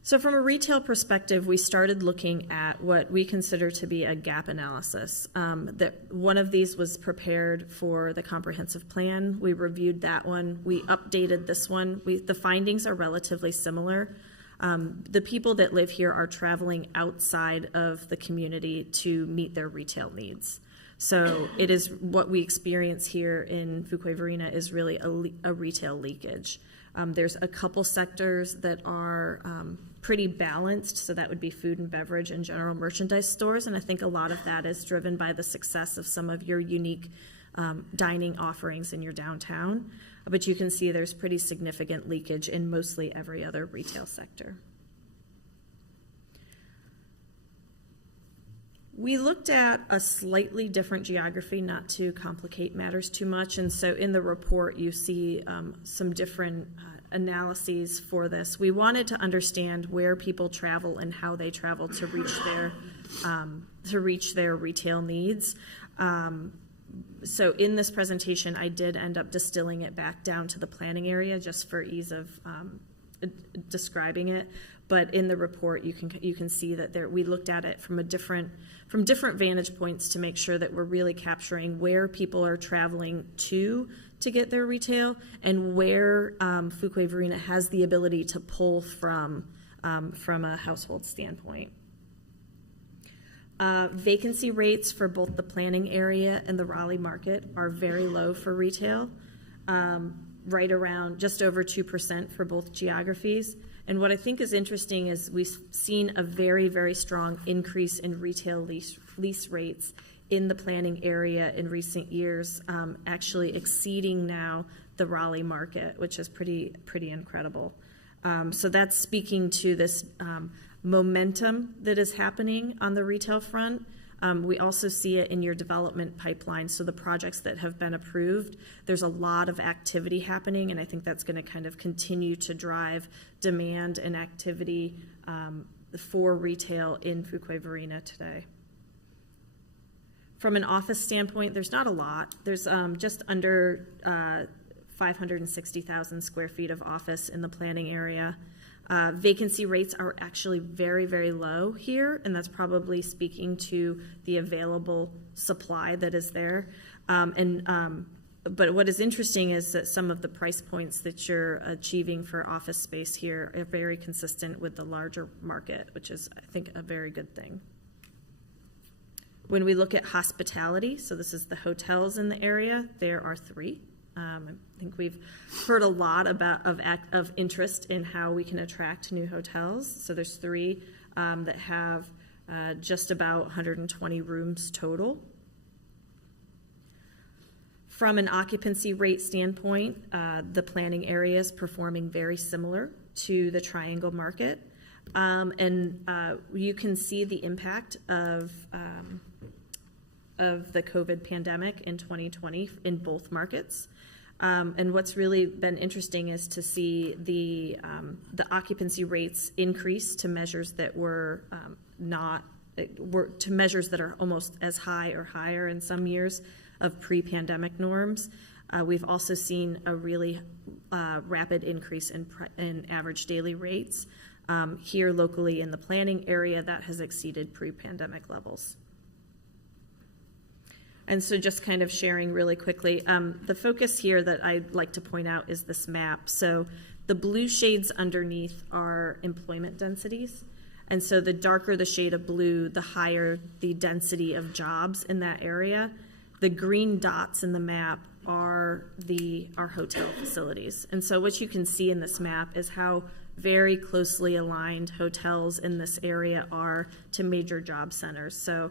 So from a retail perspective, we started looking at what we consider to be a gap analysis. One of these was prepared for the comprehensive plan. We reviewed that one. We updated this one. The findings are relatively similar. The people that live here are traveling outside of the community to meet their retail needs. So it is what we experience here in Fuquay-Varina is really a retail leakage. There's a couple sectors that are pretty balanced, so that would be food and beverage and general merchandise stores, and I think a lot of that is driven by the success of some of your unique dining offerings in your downtown. But you can see there's pretty significant leakage in mostly every other retail sector. We looked at a slightly different geography, not to complicate matters too much, and so in the report you see some different analyses for this. We wanted to understand where people travel and how they travel to reach their retail needs. So in this presentation, I did end up distilling it back down to the planning area just for ease of describing it. But in the report, you can see that we looked at it from different vantage points to make sure that we're really capturing where people are traveling to get their retail and where Fuquay-Varina has the ability to pull from a household standpoint. Vacancy rates for both the planning area and the Raleigh market are very low for retail, right around just over 2% for both geographies. And what I think is interesting is we've seen a very, very strong increase in retail lease rates in the planning area in recent years, actually exceeding now the Raleigh market, which is pretty incredible. So that's speaking to this momentum that is happening on the retail front. We also see it in your development pipeline. So the projects that have been approved, there's a lot of activity happening, and I think that's going to kind of continue to drive demand and activity for retail in Fuquay-Varina today. From an office standpoint, there's not a lot. There's just under 560,000 square feet of office in the planning area. Vacancy rates are actually very, very low here, and that's probably speaking to the available supply that is there. But what is interesting is that some of the price points that you're achieving for office space here are very consistent with the larger market, which is, I think, a very good thing. When we look at hospitality, so this is the hotels in the area, there are 3. I think we've heard a lot of interest in how we can attract new hotels. So there's 3 that have just about 120 rooms total. From an occupancy rate standpoint, the planning area is performing very similar to the Triangle market. And you can see the impact of the COVID pandemic in 2020 in both markets. And what's really been interesting is to see the occupancy rates increase to measures that were to measures that are almost as high or higher in some years of pre-pandemic norms. We've also seen a really rapid increase in average daily rates. Here locally in the planning area, that has exceeded pre-pandemic levels. And so just kind of sharing really quickly, the focus here that I'd like to point out is this map. So the blue shades underneath are employment densities. And so the darker the shade of blue, the higher the density of jobs in that area. The green dots in the map are hotel facilities. And so what you can see in this map is how very closely aligned hotels in this area are to major job centers. So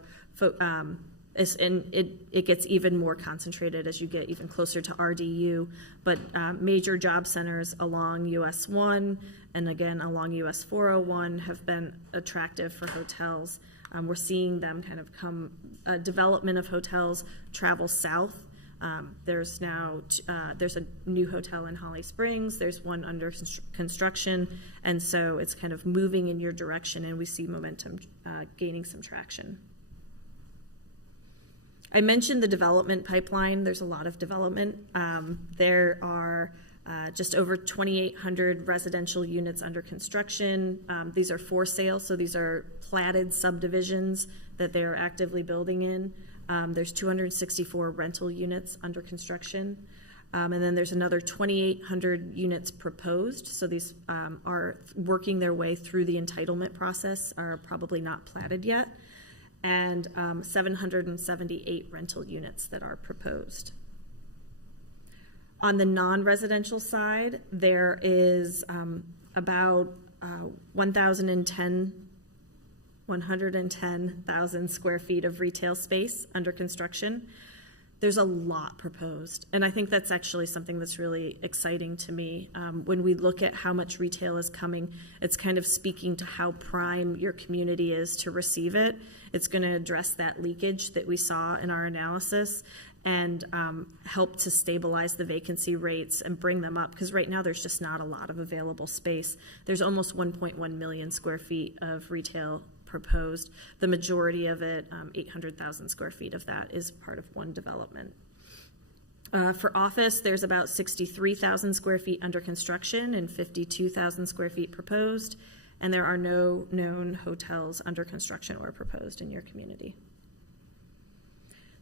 it gets even more concentrated as you get even closer to RDU, but major job centers along US 1 and again along US 401 have been attractive for hotels. We're seeing them kind of development of hotels travel south. There's a new hotel in Holly Springs. There's one under construction, and so it's kind of moving in your direction, and we see momentum gaining some traction. I mentioned the development pipeline. There's a lot of development. There are just over 2,800 residential units under construction. These are for sale, so these are platted subdivisions that they are actively building in. There's 264 rental units under construction. And then there's another 2,800 units proposed. So these are working their way through the entitlement process, are probably not platted yet, and 778 rental units that are proposed. On the non-residential side, there is about 110,000 square feet of retail space under construction. There's a lot proposed, and I think that's actually something that's really exciting to me. When we look at how much retail is coming, it's kind of speaking to how prime your community is to receive it. It's going to address that leakage that we saw in our analysis and help to stabilize the vacancy rates and bring them up, because right now there's just not a lot of available space. There's almost 1.1 million square feet of retail proposed. The majority of it, 800,000 square feet of that, is part of one development. For office, there's about 63,000 square feet under construction and 52,000 square feet proposed, and there are no known hotels under construction or proposed in your community.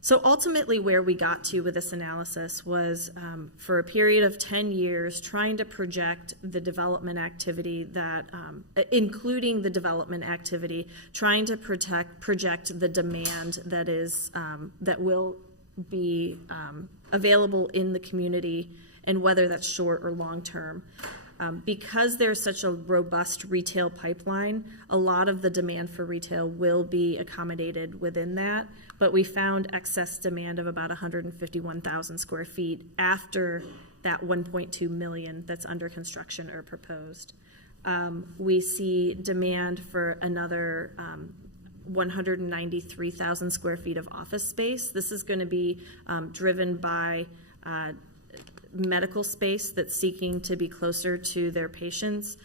So ultimately where we got to with this analysis was for a period of 10 years trying to project the development activity that, including the development activity, trying to project the demand that is, that will be available in the community, and whether that's short or long term. Because there's such a robust retail pipeline, a lot of the demand for retail will be accommodated within that, but we found excess demand of about 151,000 square feet after that 1.2 million that's under construction or proposed. We see demand for another 193,000 square feet of office space. This is going to be driven by medical space that's seeking to be closer to their patients,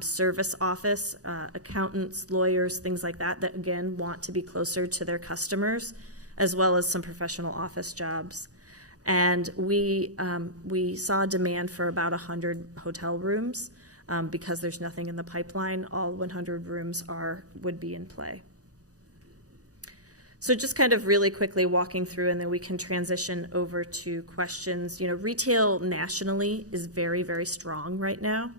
service office, accountants, lawyers, things like that, that again want to be closer to their customers, as well as some professional office jobs. And we saw demand for about 100 hotel rooms because there's nothing in the pipeline. All 100 rooms would be in play. So just kind of really quickly walking through, and then we can transition over to questions. You know, retail nationally is very, very strong right now.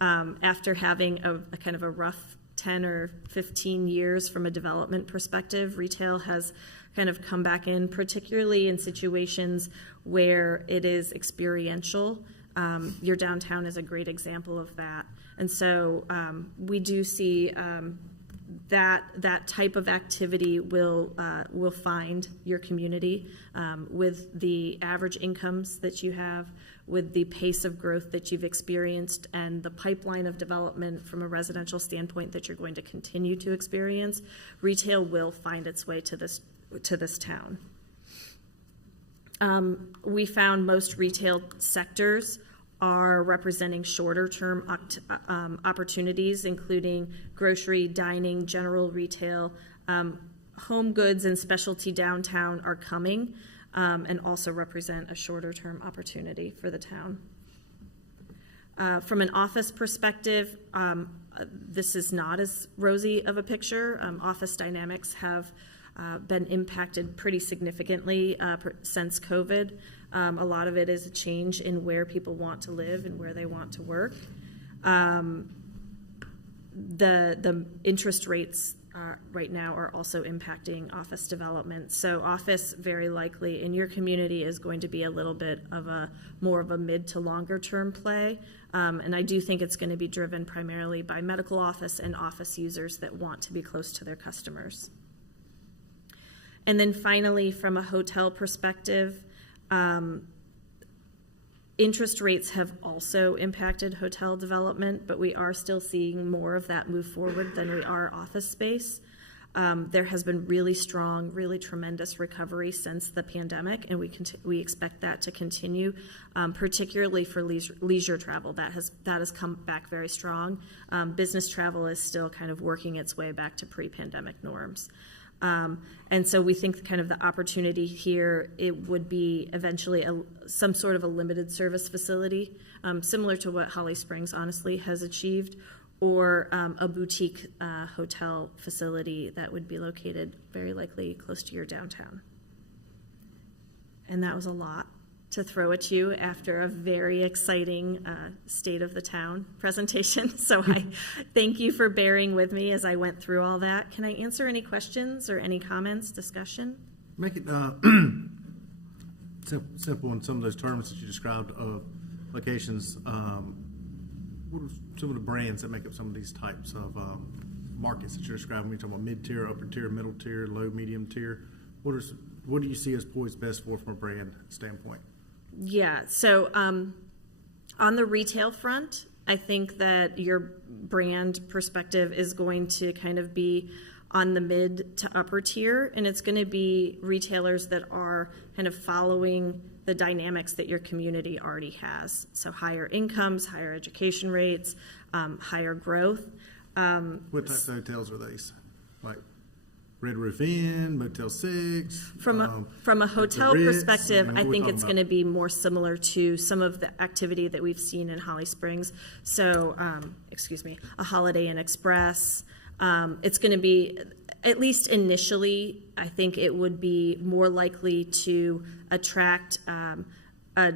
After having a kind of a rough 10 or 15 years from a development perspective, retail has kind of come back in, particularly in situations where it is experiential. Your downtown is a great example of that. And so we do see that type of activity will find your community with the average incomes that you have, with the pace of growth that you've experienced, and the pipeline of development from a residential standpoint that you're going to continue to experience. Retail will find its way to this town. We found most retail sectors are representing shorter term opportunities, including grocery, dining, general retail. Home goods and specialty downtown are coming and also represent a shorter term opportunity for the town. From an office perspective, this is not as rosy of a picture. Office dynamics have been impacted pretty significantly since COVID. A lot of it is a change in where people want to live and where they want to work. The interest rates right now are also impacting office development. So office very likely in your community is going to be a little bit of more of a mid to longer term play. And I do think it's going to be driven primarily by medical office and office users that want to be close to their customers. And then finally, from a hotel perspective, interest rates have also impacted hotel development, but we are still seeing more of that move forward than we are office space. There has been really strong, really tremendous recovery since the pandemic, and we expect that to continue, particularly for leisure travel. That has come back very strong. Business travel is still kind of working its way back to pre-pandemic norms. And so we think kind of the opportunity here, it would be eventually some sort of a limited service facility, similar to what Holly Springs honestly has achieved, or a boutique hotel facility that would be located very likely close to your downtown. And that was a lot. to throw at you after a very exciting state of the town presentation. So I thank you for bearing with me as I went through all that. Can I answer any questions or any comments, discussion? Make it simple in some of those terms that you described of locations. What are some of the brands that make up some of these types of markets that you're describing? You're talking about mid-tier, upper tier, middle tier, low, medium tier. What do you see as poised best for from a brand standpoint? Yeah, so on the retail front, I think that your brand perspective is going to kind of be on the mid to upper tier, and it's going to be retailers that are kind of following the dynamics that your community already has. So higher incomes, higher education rates, higher growth. What types of hotels are these? Like Red Roof Inn, Motel 6? From a hotel perspective, I think it's going to be more similar to some of the activity that we've seen in Holly Springs. So, a Holiday Inn Express. It's going to be, at least initially, I think it would be more likely to attract a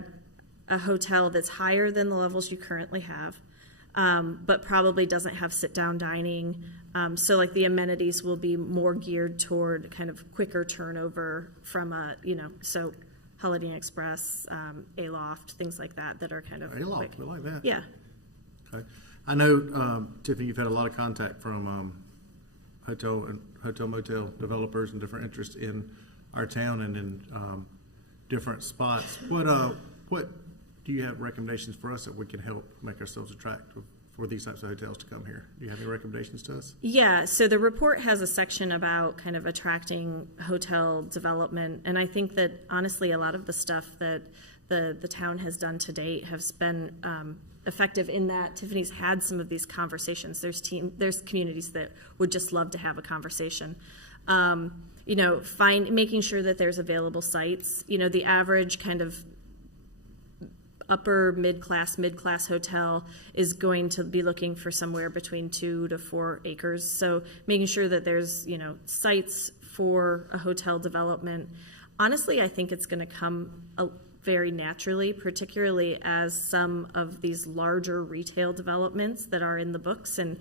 hotel that's higher than the levels you currently have, but probably doesn't have sit-down dining. So like the amenities will be more geared toward kind of quicker turnover from so Holiday Inn Express, Aloft, things like that are kind of Aloft, we like that. Yeah. Okay. I know, Tiffany, you've had a lot of contact from hotel motel developers and different interests in our town and in different spots. What do you have recommendations for us that we can help make ourselves attractive for these types of hotels to come here? Do you have any recommendations to us? Yeah, so the report has a section about kind of attracting hotel development, and I think that honestly a lot of the stuff that the town has done to date has been effective in that Tiffany's had some of these conversations. There's communities that would just love to have a conversation. Making sure that there's available sites. The average kind of upper mid-class hotel is going to be looking for somewhere between 2 to 4 acres. So making sure that there's, sites for a hotel development. Honestly, I think it's going to come very naturally, particularly as some of these larger retail developments that are in the books and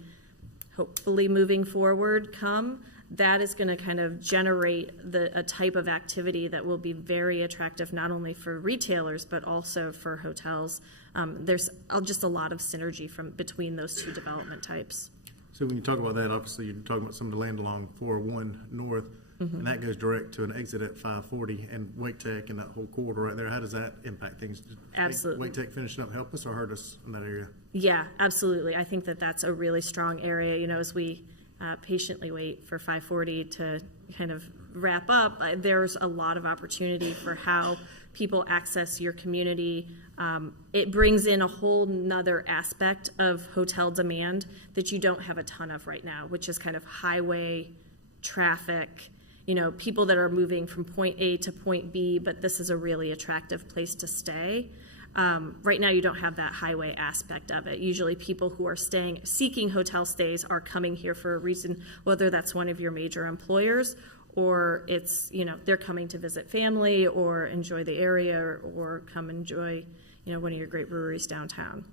hopefully moving forward come. That is going to kind of generate a type of activity that will be very attractive not only for retailers but also for hotels. There's just a lot of synergy between those two development types. So when you talk about that, obviously you're talking about some of the land along 401 North, and that goes direct to an exit at 540 and Wake Tech and that whole corridor right there. How does that impact things? Absolutely. Wake Tech finishing up help us or hurt us in that area? Yeah, absolutely. I think that that's a really strong area. As we patiently wait for 540 to kind of wrap up, there's a lot of opportunity for how people access your community. It brings in a whole nother aspect of hotel demand that you don't have a ton of right now, which is kind of highway traffic, people that are moving from point A to point B, but this is a really attractive place to stay. Right now you don't have that highway aspect of it. Usually people who are seeking hotel stays are coming here for a reason, whether that's one of your major employers or it's, they're coming to visit family or enjoy the area or come enjoy, one of your great breweries downtown.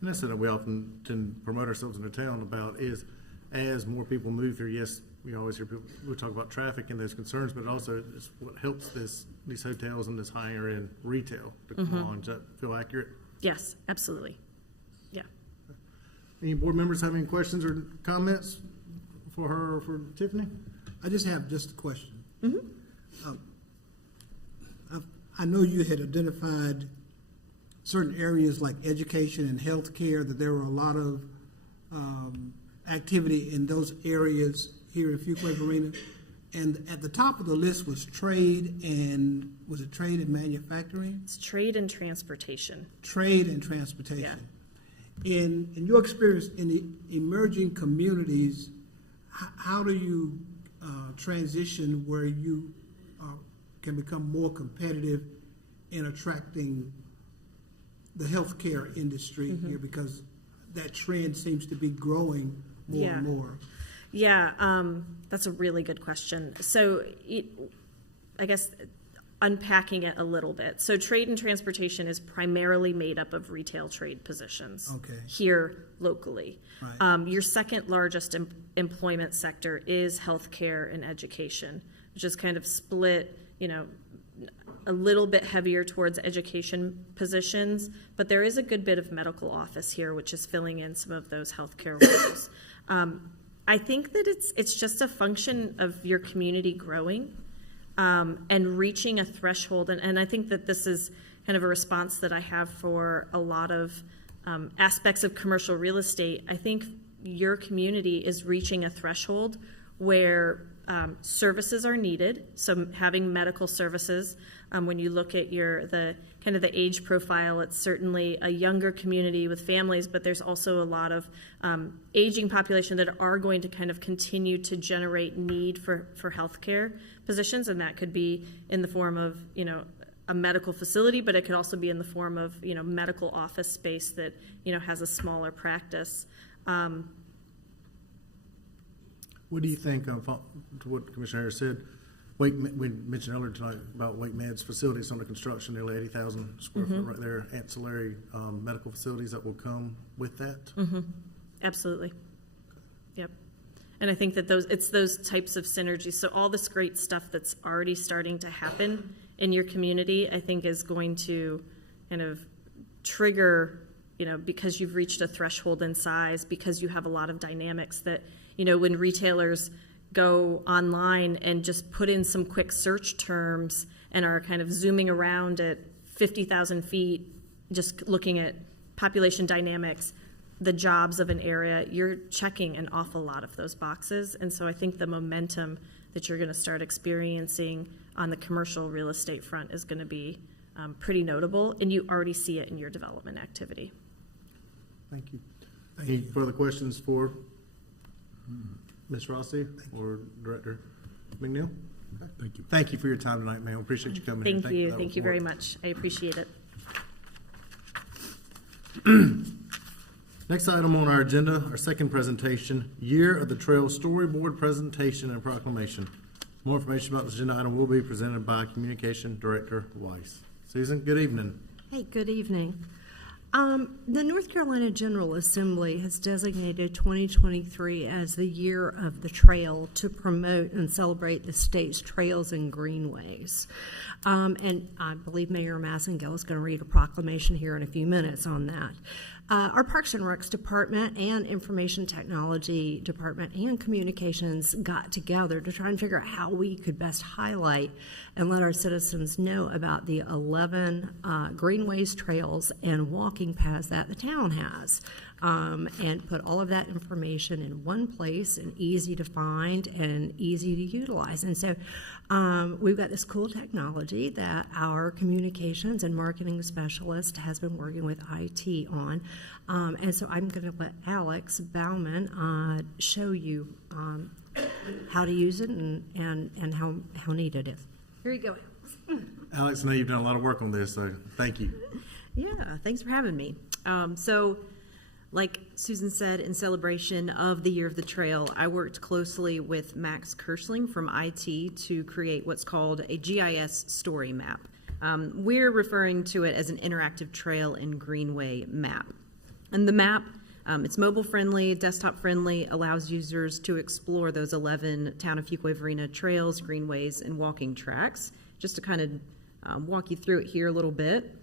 And that's something we often tend to promote ourselves in the town about is as more people move here, yes, we always hear people, we talk about traffic and those concerns, but also it's what helps these hotels and this higher end retail to come along. Does that feel accurate? Yes, absolutely. Yeah. Any board members have any questions or comments for her or for Tiffany? I just have a question. I know you had identified certain areas like education and healthcare, that there were a lot of activity in those areas here in Fuquay-Varina. And at the top of the list was trade and, was it trade and manufacturing? It's trade and transportation. Trade and transportation. Yeah. In your experience in the emerging communities, how do you transition where you can become more competitive in attracting the healthcare industry here, because that trend seems to be growing more and more? Yeah, that's a really good question. So I guess unpacking it a little bit. So trade and transportation is primarily made up of retail trade positions here locally. Right. Your second largest employment sector is healthcare and education, which is kind of split, a little bit heavier towards education positions, but there is a good bit of medical office here, which is filling in some of those healthcare roles. I think that it's just a function of your community growing and reaching a threshold. And I think that this is kind of a response that I have for a lot of aspects of commercial real estate. I think your community is reaching a threshold where services are needed. So having medical services, when you look at the age profile, it's certainly a younger community with families, but there's also a lot of aging population that are going to kind of continue to generate need for healthcare positions, and that could be in the form of a medical facility, but it could also be in the form of medical office space that has a smaller practice. What do you think of what Commissioner Harris said? We mentioned earlier tonight about Wake Med's facilities under construction, nearly 80,000 square foot right there, ancillary medical facilities that will come with that? Mm-hmm. Absolutely. Yep. And I think that it's those types of synergies. So all this great stuff that's already starting to happen in your community, I think is going to kind of trigger, because you've reached a threshold in size, because you have a lot of dynamics that, when retailers go online and just put in some quick search terms and are kind of zooming around at 50,000 feet, just looking at population dynamics, the jobs of an area, you're checking an awful lot of those boxes. And so I think the momentum that you're going to start experiencing on the commercial real estate front is going to be pretty notable, and you already see it in your development activity. Thank you. Any further questions for Ms. Rossi or Director McNeil? Okay. Thank you. Thank you for your time tonight, ma'am. Appreciate you coming in. Thank you very much. I appreciate it. Next item on our agenda, our second presentation, Year of the Trail Storyboard Presentation and Proclamation. More information about this agenda item will be presented by Communication Director Weiss. Susan, good evening. Hey, good evening. The North Carolina General Assembly has designated 2023 as the Year of the Trail to promote and celebrate the state's trails and greenways. And I believe Mayor Massengill is going to read a proclamation here in a few minutes on that. Our Parks and Recs Department and Information Technology Department and Communications got together to try and figure out how we could best highlight and let our citizens know about the 11 greenways, trails, and walking paths that the town has, and put all of that information in one place and easy to find and easy to utilize. And so we've got this cool technology that our communications and marketing specialist has been working with IT on. And so I'm going to let Alex Bauman show you how to use it and how neat it is. Here you go, Alex. Alex, I know you've done a lot of work on this, so thank you. Yeah, thanks for having me. So, like Susan said, in celebration of the Year of the Trail, I worked closely with Max Kirschling from IT to create what's called a GIS story map. We're referring to it as an interactive trail and greenway map. And the map, it's mobile-friendly, desktop-friendly, allows users to explore those 11 Town of Fuquay-Varina trails, greenways, and walking tracks. Just to kind of walk you through it here a little bit.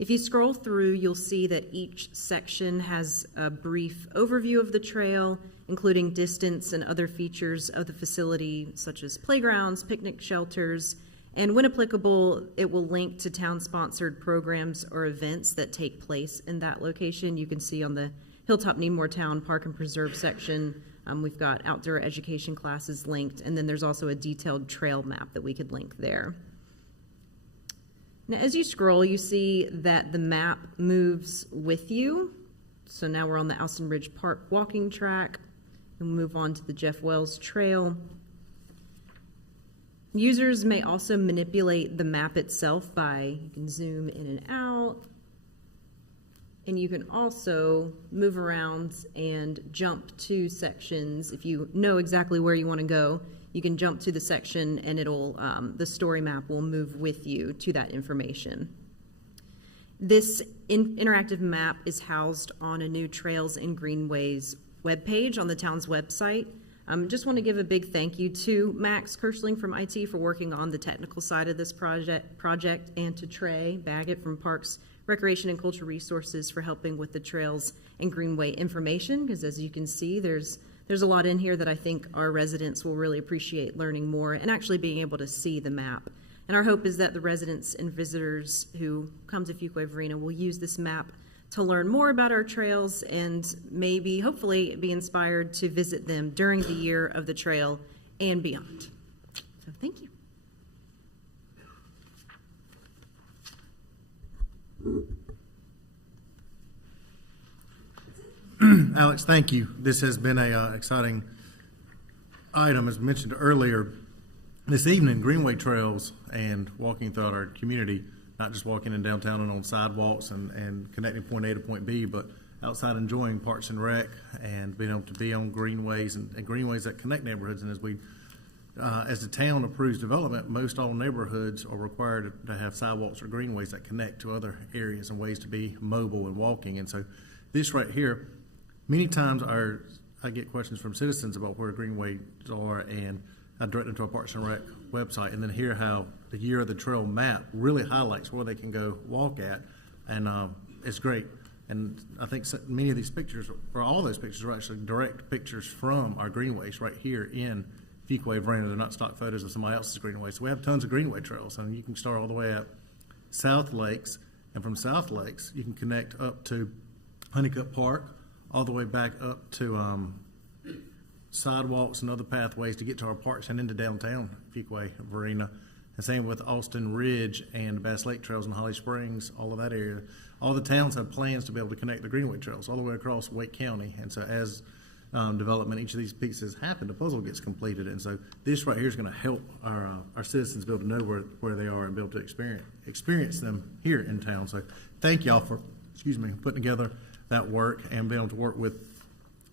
If you scroll through, you'll see that each section has a brief overview of the trail, including distance and other features of the facility, such as playgrounds, picnic shelters, and when applicable, it will link to town-sponsored programs or events that take place in that location. You can see on the Hilltop Needmore Town Park and Preserve section, we've got outdoor education classes linked, and then there's also a detailed trail map that we could link there. Now, as you scroll, you see that the map moves with you. So now we're on the Alston Ridge Park walking track, and we'll move on to the Jeff Wells Trail. Users may also manipulate the map itself by, you can zoom in and out, and you can also move around and jump to sections. If you know exactly where you want to go, you can jump to the section and it'll the story map will move with you to that information. This interactive map is housed on a new Trails and Greenways webpage on the town's website. Just want to give a big thank you to Max Kirschling from IT for working on the technical side of this project, and to Trey Baggett from Parks, Recreation, and Culture Resources for helping with the Trails and Greenway information, because as you can see, there's a lot in here that I think our residents will really appreciate learning more and actually being able to see the map. And our hope is that the residents and visitors who come to Fuquay-Varina will use this map to learn more about our trails and maybe, hopefully, be inspired to visit them during the year of the trail and beyond. So thank you. Alex, thank you. This has been an exciting item. As mentioned earlier, this evening, Greenway Trails and walking throughout our community, not just walking in downtown and on sidewalks and connecting point A to point B, but outside enjoying Parks and Rec and being able to be on greenways and greenways that connect neighborhoods. And as the town approves development, most all neighborhoods are required to have sidewalks or greenways that connect to other areas and ways to be mobile and walking. And so this right here, many times I get questions from citizens about where greenways are, and I direct them to our Parks and Rec website, and then hear how the Year of the Trail map really highlights where they can go walk at, and it's great. And I think many of these pictures, or all those pictures, are actually direct pictures from our greenways right here in Fuquay-Varina. They're not stock photos of somebody else's greenways. So we have tons of greenway trails, and you can start all the way at South Lakes, and from South Lakes you can connect up to Honeycutt Park, all the way back up to sidewalks and other pathways to get to our parks and into downtown Fuquay-Varina. And same with Austin Ridge and Bass Lake Trails and Holly Springs, all of that area. All the towns have plans to be able to connect the Greenway Trails all the way across Wake County. And so as development, each of these pieces happen, the puzzle gets completed. And so this right here is going to help our citizens be able to know where they are and be able to experience them here in town. So thank y'all for, putting together that work and being able to work with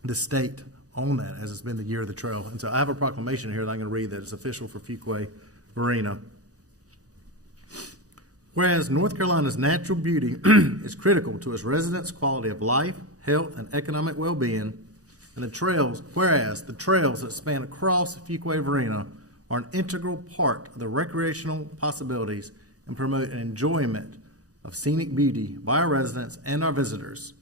the state on that, as it's been the Year of the Trail. And so I have a proclamation here that I'm going to read that is official for Fuquay-Varina. Whereas North Carolina's natural beauty is critical to its residents' quality of life, health, and economic well-being, and whereas the trails that span across Fuquay-Varina are an integral part of the recreational possibilities and promote an enjoyment of scenic beauty by our residents and our visitors.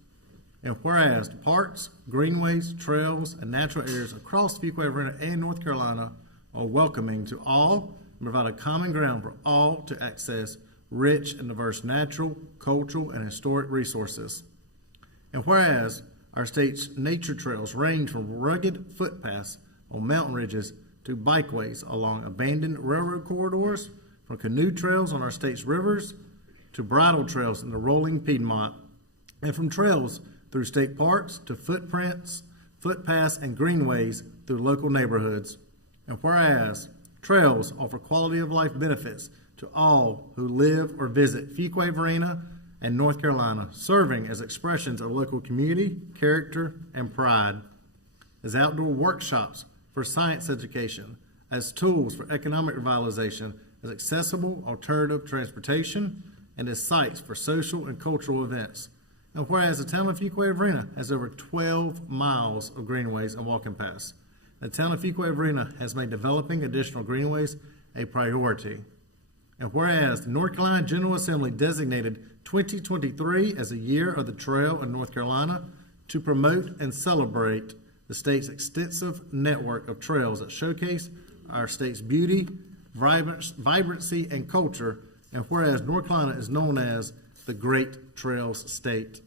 And whereas parks, greenways, trails, and natural areas across Fuquay-Varina and North Carolina are welcoming to all and provide a common ground for all to access rich and diverse natural, cultural, and historic resources. And whereas our state's nature trails range from rugged footpaths on mountain ridges to bikeways along abandoned railroad corridors, from canoe trails on our state's rivers to bridle trails in the rolling Piedmont, and from trails through state parks to footpaths, and greenways through local neighborhoods. And whereas trails offer quality of life benefits to all who live or visit Fuquay-Varina and North Carolina, serving as expressions of local community, character, and pride, as outdoor workshops for science education, as tools for economic revitalization, as accessible alternative transportation, and as sites for social and cultural events. And whereas the town of Fuquay-Varina has over 12 miles of greenways and walking paths, the town of Fuquay-Varina has made developing additional greenways a priority. And whereas the North Carolina General Assembly designated 2023 as a Year of the Trail in North Carolina to promote and celebrate the state's extensive network of trails that showcase our state's beauty, vibrancy, and culture, and whereas North Carolina is known as the Great Trails State.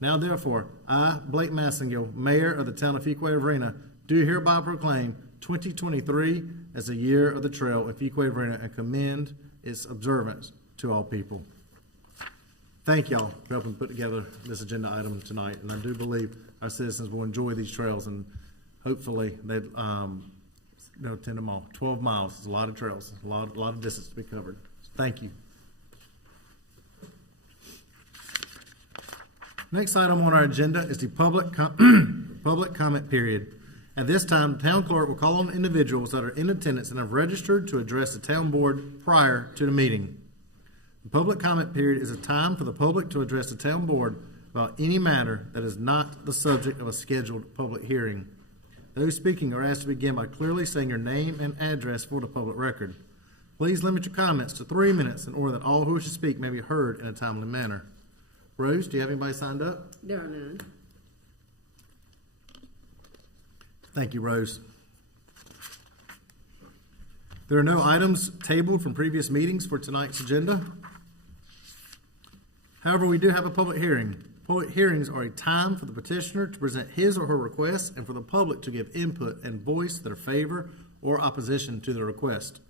Now, therefore, I, Blake Massengill, Mayor of the town of Fuquay-Varina, do hereby proclaim 2023 as a Year of the Trail in Fuquay-Varina and commend its observance to all people. Thank y'all for helping put together this agenda item tonight, and I do believe our citizens will enjoy these trails, and hopefully they'll attend them all. 12 miles is a lot of trails, a lot of distance to be covered. Thank you. Next item on our agenda is the public comment period. At this time, the town clerk will call on individuals that are in attendance and have registered to address the town board prior to the meeting. The public comment period is a time for the public to address the town board about any matter that is not the subject of a scheduled public hearing. Those speaking are asked to begin by clearly saying your name and address for the public record. Please limit your comments to 3 minutes in order that all who wish to speak may be heard in a timely manner. Rose, do you have anybody signed up? There are none. Thank you, Rose. There are no items tabled from previous meetings for tonight's agenda. However, we do have a public hearing. Public hearings are a time for the petitioner to present his or her request and for the public to give input and voice their favor or opposition to the request.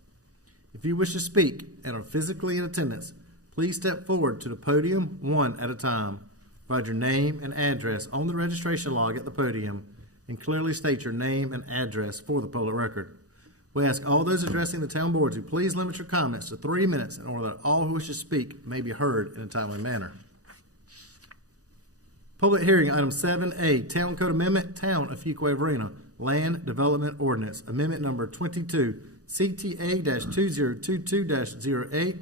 If you wish to speak and are physically in attendance, please step forward to the podium one at a time. Provide your name and address on the registration log at the podium and clearly state your name and address for the public record. We ask all those addressing the town board to please limit your comments to 3 minutes in order that all who wish to speak may be heard in a timely manner. Public hearing, item 7A, Town Code Amendment, Town of Fuquay-Varina, Land Development Ordinance, Amendment Number 22, CTA-2022-08.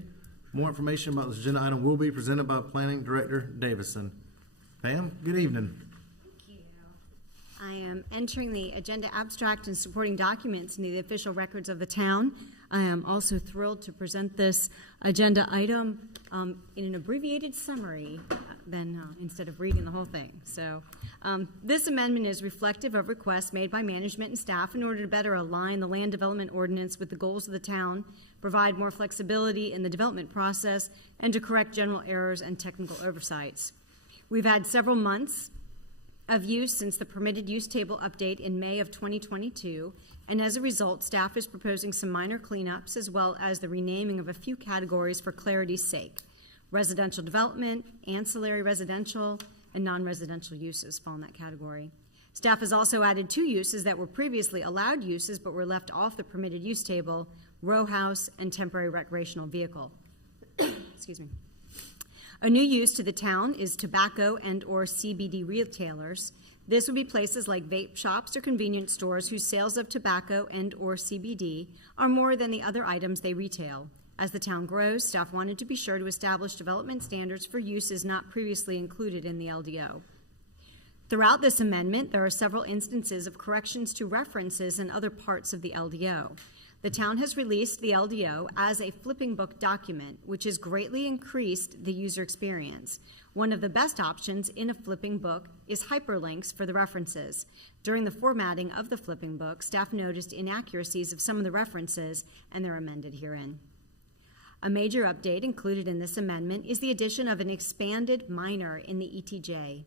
More information about this agenda item will be presented by Planning Director Davison. Pam, good evening. I am entering the agenda abstract and supporting documents into the official records of the town. I am also thrilled to present this agenda item in an abbreviated summary instead of reading the whole thing. So this amendment is reflective of requests made by management and staff in order to better align the land development ordinance with the goals of the town, provide more flexibility in the development process, and to correct general errors and technical oversights. We've had several months of use since the permitted use table update in May of 2022, and as a result, staff is proposing some minor cleanups as well as the renaming of a few categories for clarity's sake. Residential development, ancillary residential, and non-residential uses fall in that category. Staff has also added 2 uses that were previously allowed uses but were left off the permitted use table: row house and temporary recreational vehicle. Excuse me. A new use to the town is tobacco and or CBD retailers. This would be places like vape shops or convenience stores whose sales of tobacco and or CBD are more than the other items they retail. As the town grows, staff wanted to be sure to establish development standards for uses not previously included in the LDO. Throughout this amendment, there are several instances of corrections to references in other parts of the LDO. The town has released the LDO as a flipping book document, which has greatly increased the user experience. One of the best options in a flipping book is hyperlinks for the references. During the formatting of the flipping book, staff noticed inaccuracies of some of the references, and they're amended herein. A major update included in this amendment is the addition of an expanded minor in the ETJ.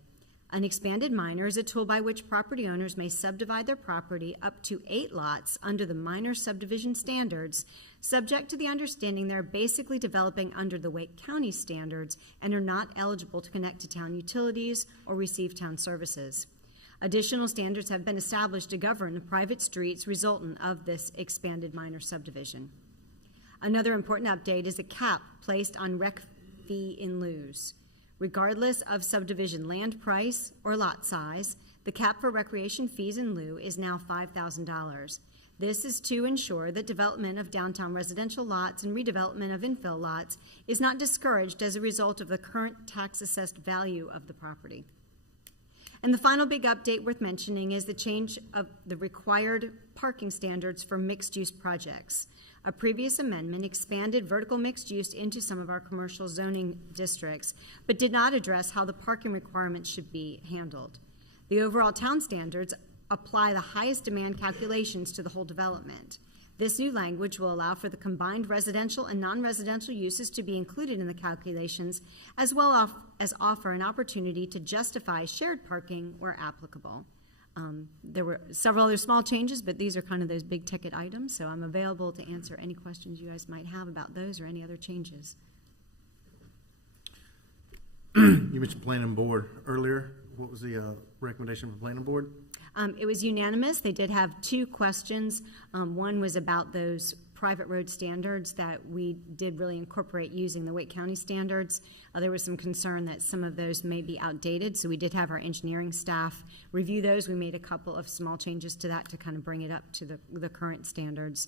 An expanded minor is a tool by which property owners may subdivide their property up to 8 lots under the minor subdivision standards, subject to the understanding they're basically developing under the Wake County standards and are not eligible to connect to town utilities or receive town services. Additional standards have been established to govern the private streets resultant of this expanded minor subdivision. Another important update is a cap placed on rec fee in lieu. Regardless of subdivision land price or lot size, the cap for recreation fees in lieu is now $5,000. This is to ensure that development of downtown residential lots and redevelopment of infill lots is not discouraged as a result of the current tax-assessed value of the property. And the final big update worth mentioning is the change of the required parking standards for mixed-use projects. A previous amendment expanded vertical mixed use into some of our commercial zoning districts, but did not address how the parking requirements should be handled. The overall town standards apply the highest demand calculations to the whole development. This new language will allow for the combined residential and non-residential uses to be included in the calculations, as well as offer an opportunity to justify shared parking where applicable. There were several other small changes, but these are kind of those big ticket items, so I'm available to answer any questions you guys might have about those or any other changes. You mentioned planning board earlier. What was the recommendation for planning board? It was unanimous. They did have 2 questions. One was about those private road standards that we did really incorporate using the Wake County standards. There was some concern that some of those may be outdated, so we did have our engineering staff review those. We made a couple of small changes to that to kind of bring it up to the current standards.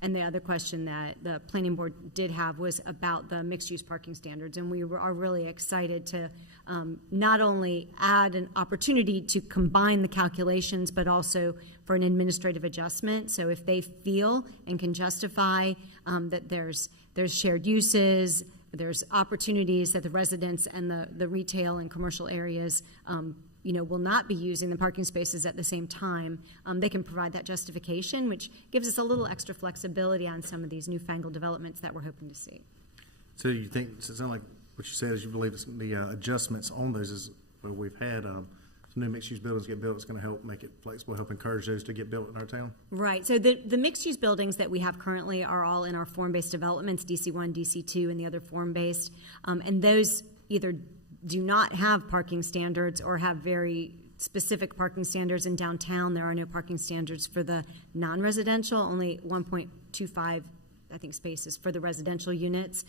And the other question that the planning board did have was about the mixed-use parking standards, and we are really excited to not only add an opportunity to combine the calculations, but also for an administrative adjustment. So if they feel and can justify that there's shared uses, there's opportunities that the residents and the retail and commercial areas will not be using the parking spaces at the same time, they can provide that justification, which gives us a little extra flexibility on some of these newfangled developments that we're hoping to see. So you think, it sounds like what you said is you believe the adjustments on those is where we've had some new mixed-use buildings get built. It's going to help make it flexible, help encourage those to get built in our town? Right. So the mixed-use buildings that we have currently are all in our form-based developments, DC1, DC2, and the other form-based. And those either do not have parking standards or have very specific parking standards. In downtown, there are no parking standards for the non-residential, only 1.25 spaces for the residential units.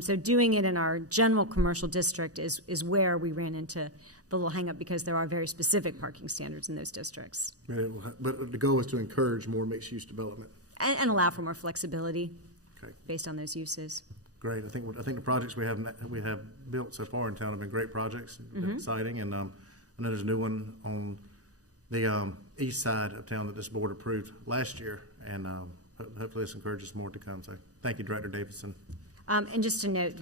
So doing it in our general commercial district is where we ran into the little hang-up, because there are very specific parking standards in those districts. But the goal is to encourage more mixed-use development. And allow for more flexibility based on those uses. Great. I think the projects we have built so far in town have been great projects. They're exciting, and I know there's a new one on the east side of town that this board approved last year, and hopefully this encourages more to come. So thank you, Director Davidson. And just to note,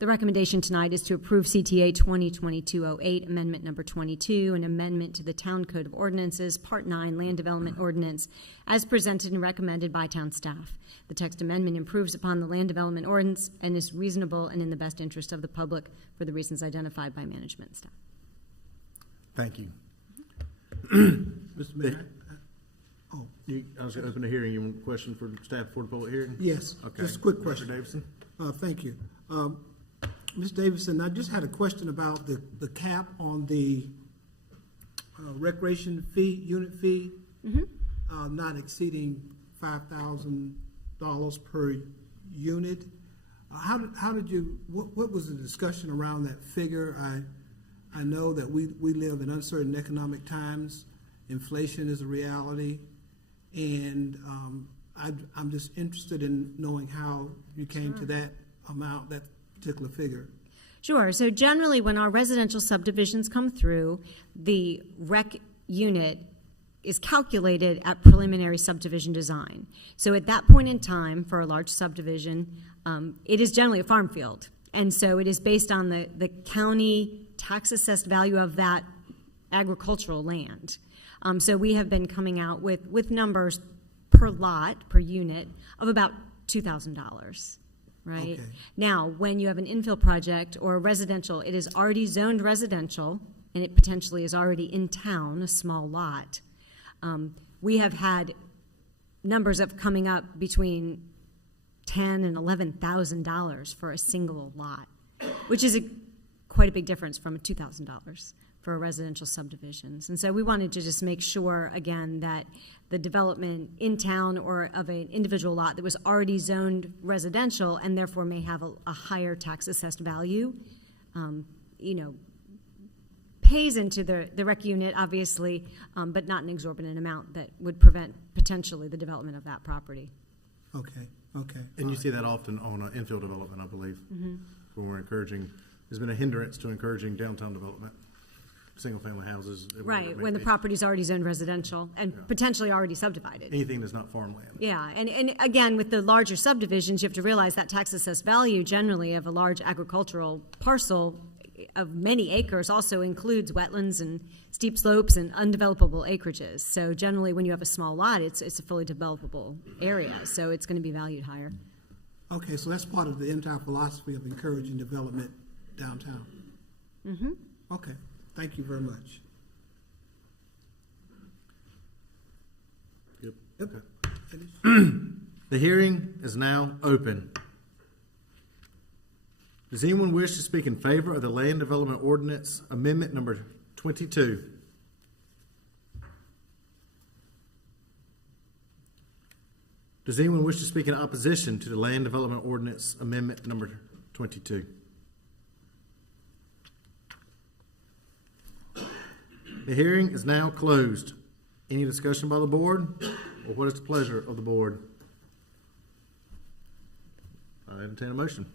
the recommendation tonight is to approve CTA 2022-08, Amendment Number 22, an amendment to the Town Code of Ordinances, Part 9, Land Development Ordinance, as presented and recommended by town staff. The text amendment improves upon the Land Development Ordinance and is reasonable and in the best interest of the public for the reasons identified by management staff. Thank you. Mr. Mayor. I was going to open the hearing. You want a question for staff before the public hearing? Yes. Okay. Just a quick question. Mr. Davidson. Thank you. Ms. Davidson, I just had a question about the cap on the recreation fee, unit fee, not exceeding $5,000 per unit. How did you, what was the discussion around that figure? I know that we live in uncertain economic times. Inflation is a reality, and I'm just interested in knowing how you came to that amount, that particular figure. Sure. So generally, when our residential subdivisions come through, the rec unit is calculated at preliminary subdivision design. So at that point in time, for a large subdivision, it is generally a farm field. And so it is based on the county tax assessed value of that agricultural land. So we have been coming out with numbers per lot, per unit, of about $2,000. Right? Okay. Now, when you have an infill project or a residential, it is already zoned residential, and it potentially is already in town, a small lot. We have had numbers of coming up between $10,000 and $11,000 for a single lot, which is quite a big difference from $2,000 for residential subdivisions. And so we wanted to just make sure, again, that the development in town or of an individual lot that was already zoned residential and therefore may have a higher tax assessed value, pays into the rec unit, obviously, but not an exorbitant amount that would prevent potentially the development of that property. Okay. And you see that often on infill development, I believe, when we're encouraging. There's been a hindrance to encouraging downtown development, single-family houses. Right, when the property's already zoned residential and potentially already subdivided. Anything that's not farmland. Yeah, and again, with the larger subdivisions, you have to realize that tax assessed value generally of a large agricultural parcel of many acres also includes wetlands and steep slopes and undevelopable acreages. So generally, when you have a small lot, it's a fully developable area, so it's going to be valued higher. Okay, so that's part of the entire philosophy of encouraging development downtown. Okay, thank you very much. Yep. Okay. The hearing is now open. Does anyone wish to speak in favor of the Land Development Ordinance Amendment Number 22? Does anyone wish to speak in opposition to the Land Development Ordinance Amendment number 22? The hearing is now closed. Any discussion by the board, or what is the pleasure of the board? I entertain a motion.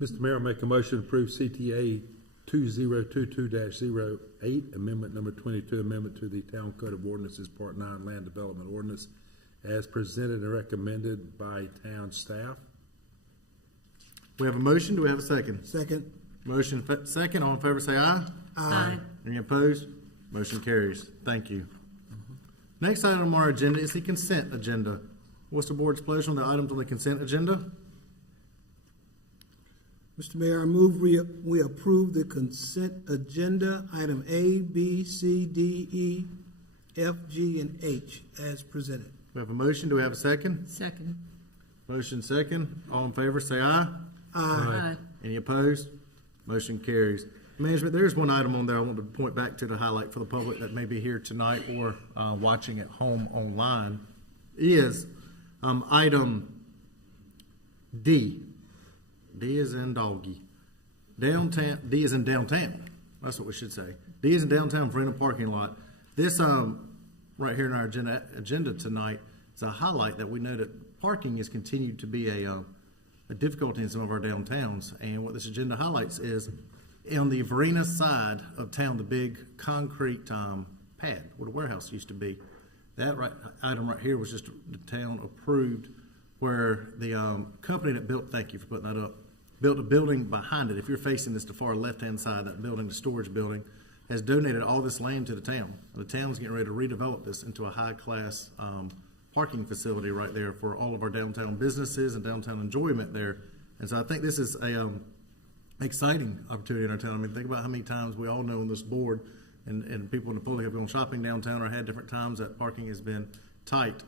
Mr. Mayor, I make a motion to approve CTA 2022-08, amendment number 22, amendment to the Town Code of Ordinances, Part 9, Land Development Ordinance, as presented and recommended by town staff. We have a motion. Do we have a second? Second. Motion second. All in favor say aye. Aye. Any opposed? Motion carries. Thank you. Next item on our agenda is the consent agenda. What's the board's pleasure on the items on the consent agenda? Mr. Mayor, I move we approve the consent agenda, item A, B, C, D, E, F, G, and H, as presented. We have a motion. Do we have a second? Second. Motion second. All in favor say aye. Aye. Any opposed? Motion carries. Management, there's one item on there I want to point back to highlight for the public that may be here tonight or watching at home online is item D. D is in doggy. Downtown. D is in downtown. That's what we should say. D is in downtown Varina parking lot. This right here in our agenda tonight is a highlight that we know that parking has continued to be a difficulty in some of our downtowns. And what this agenda highlights is on the Varina side of town, the big concrete pad where the warehouse used to be. That item right here was just the town approved, where the company that built, thank you for putting that up, built a building behind it. If you're facing this, the far left-hand side, that building, the storage building, has donated all this land to the town. The town's getting ready to redevelop this into a high-class parking facility right there for all of our downtown businesses and downtown enjoyment there. And so I think this is a exciting opportunity in our town. I mean, think about how many times we all know on this board and people in the public have gone shopping downtown or had different times that parking has been tight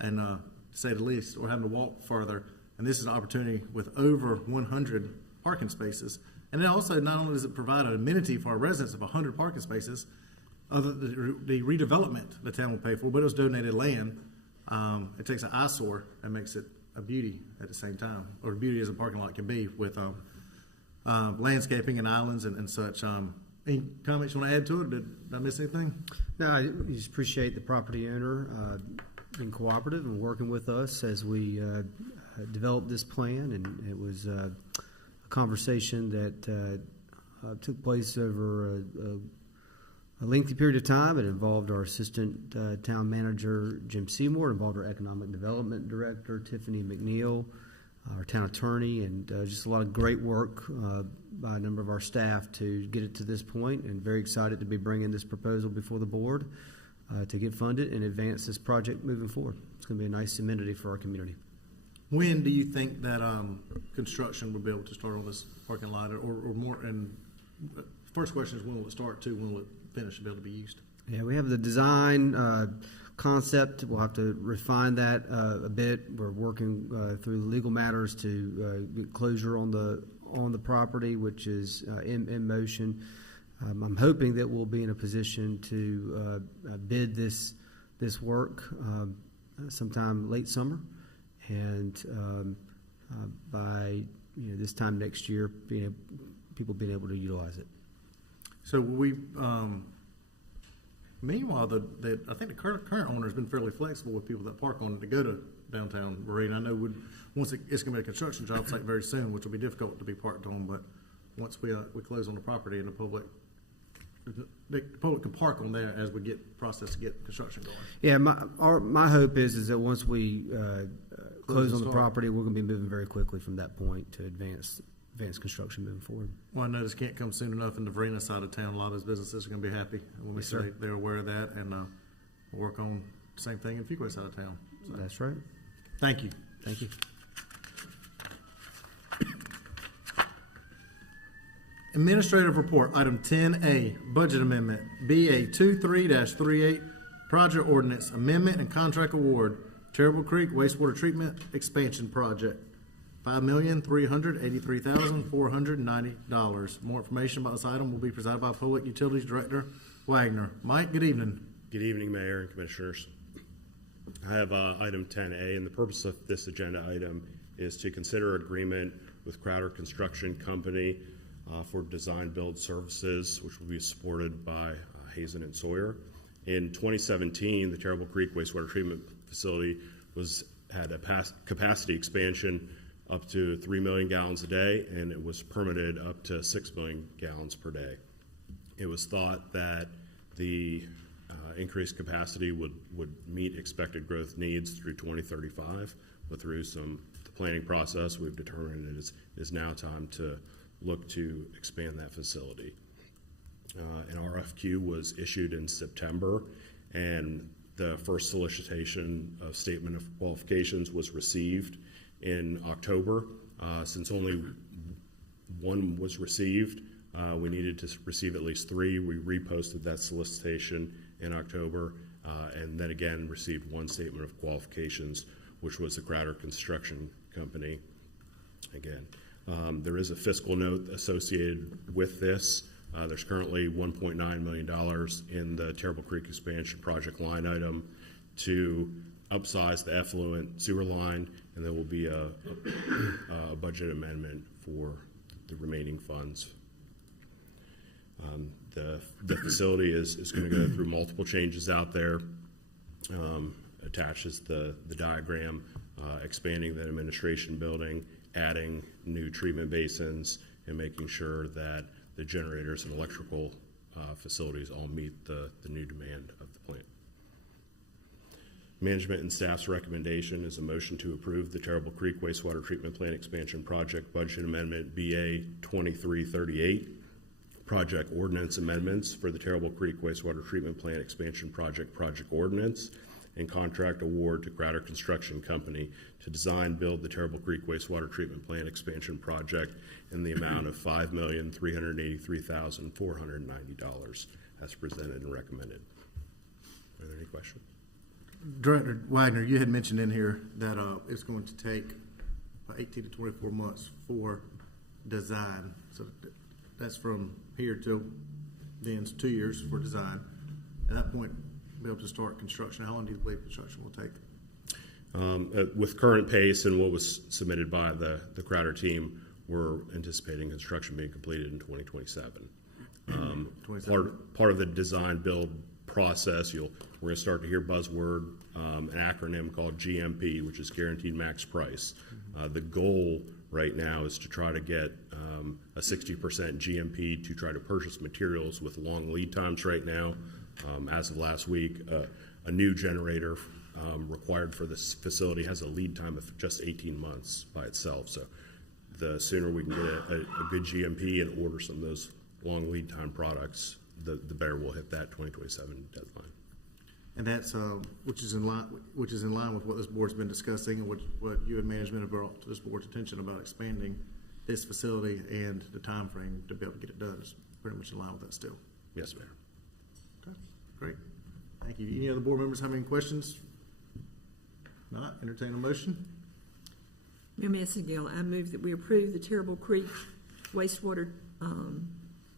and to say the least, or having to walk further. And this is an opportunity with over 100 parking spaces. And then also, not only does it provide an amenity for our residents of 100 parking spaces, the redevelopment the town will pay for, but it was donated land. It takes an eyesore and makes it a beauty at the same time, or beauty as a parking lot can be with landscaping and islands and such. Any comments you want to add to it? Did I miss anything? No, I just appreciate the property owner being cooperative and working with us as we developed this plan, and it was a conversation that took place over a lengthy period of time. It involved our assistant town manager, Jim Seymour, it involved our economic development director, Tiffany McNeil, our town attorney, and just a lot of great work by a number of our staff to get it to this point, and very excited to be bringing this proposal before the board to get funded and advance this project moving forward. It's going to be a nice amenity for our community. When do you think that construction will be able to start on this parking lot, or more? And first question is, when will it start? When will it finish and be able to be used? Yeah, we have the design concept. We'll have to refine that a bit. We're working through legal matters to get closure on the property, which is in motion. I'm hoping that we'll be in a position to bid this work sometime late summer, and by this time next year, people being able to utilize it. So we. Meanwhile, I think the current owner has been fairly flexible with people that park on it to go to downtown Varina. I know once it's going to be a construction job site very soon, which will be difficult to be parked on. But once we close on the property and the public can park on there as we get process to get construction going. Yeah, my hope is that once we close on the property, we're going to be moving very quickly from that point to advance construction moving forward. Well, I know this can't come soon enough in the Varina side of town. A lot of those businesses are going to be happy when we say they're aware of that, and we'll work on the same thing in Fuquay side of town. So. That's right. Thank you. Thank you. Administrative report, item 10A, budget amendment, BA 23-38, project ordinance, amendment and contract award, Terrible Creek wastewater treatment expansion project. $5,383,490. More information about this item will be presented by Public Utilities Director Wagner. Mike, good evening. Good evening, Mayor and Commissioners. I have item 10A, and the purpose of this agenda item is to consider agreement with Crowder Construction Company for design build services, which will be supported by Hazen and Sawyer. In 2017, the Terrible Creek Wastewater Treatment Facility had a capacity expansion up to 3 million gallons a day, and it was permitted up to 6 million gallons per day. It was thought that the increased capacity would meet expected growth needs through 2035, but through the planning process, we've determined it is now time to look to expand that facility. An RFQ was issued in September, and the first solicitation of statement of qualifications was received in October. Since only one was received, we needed to receive at least 3. We reposted that solicitation in October, and then again received 1 statement of qualifications, which was the Crowder Construction Company. Again, there is a fiscal note associated with this. There's currently $1.9 million in the Terrible Creek Expansion Project line item to upsize the effluent sewer line, and there will be a budget amendment for the remaining funds. The facility is going to go through multiple changes out there. Attaches the diagram, expanding the administration building, adding new treatment basins, and making sure that the generators and electrical facilities all meet the new demand of the plant. Management and staff's recommendation is a motion to approve the Terrible Creek Wastewater Treatment Plant Expansion Project Budget Amendment BA 2338, project ordinance amendments for the Terrible Creek Wastewater Treatment Plant Expansion Project Ordinance, and contract award to Crowder Construction Company to design, build the Terrible Creek Wastewater Treatment Plant Expansion Project in the amount of $5,383,490 as presented and recommended. Are there any questions? Director Wagner, you had mentioned in here that it's going to take 18 to 24 months for design. So that's from here till then, it's 2 years for design. At that point, be able to start construction. How long do you believe construction will take? With current pace and what was submitted by the Crowder team, we're anticipating construction being completed in 2027. Part of the design build process, we're going to start to hear buzzword, an acronym called GMP, which is Guaranteed Max Price. The goal right now is to try to get a 60% GMP to try to purchase materials with long lead times right now. As of last week, a new generator required for this facility has a lead time of just 18 months by itself. So the sooner we can get a good GMP and order some of those long lead time products, the better we'll hit that 2027 deadline. And that's which is in line with what this board's been discussing and what you and management have brought to this board's attention about expanding this facility and the time frame to be able to get it done. Is pretty much in line with that still. Yes, Mayor. Okay, great. Thank you. Any other board members have any questions? Not, entertain a motion. Mayor Massengill, I move that we approve the Terrible Creek Wastewater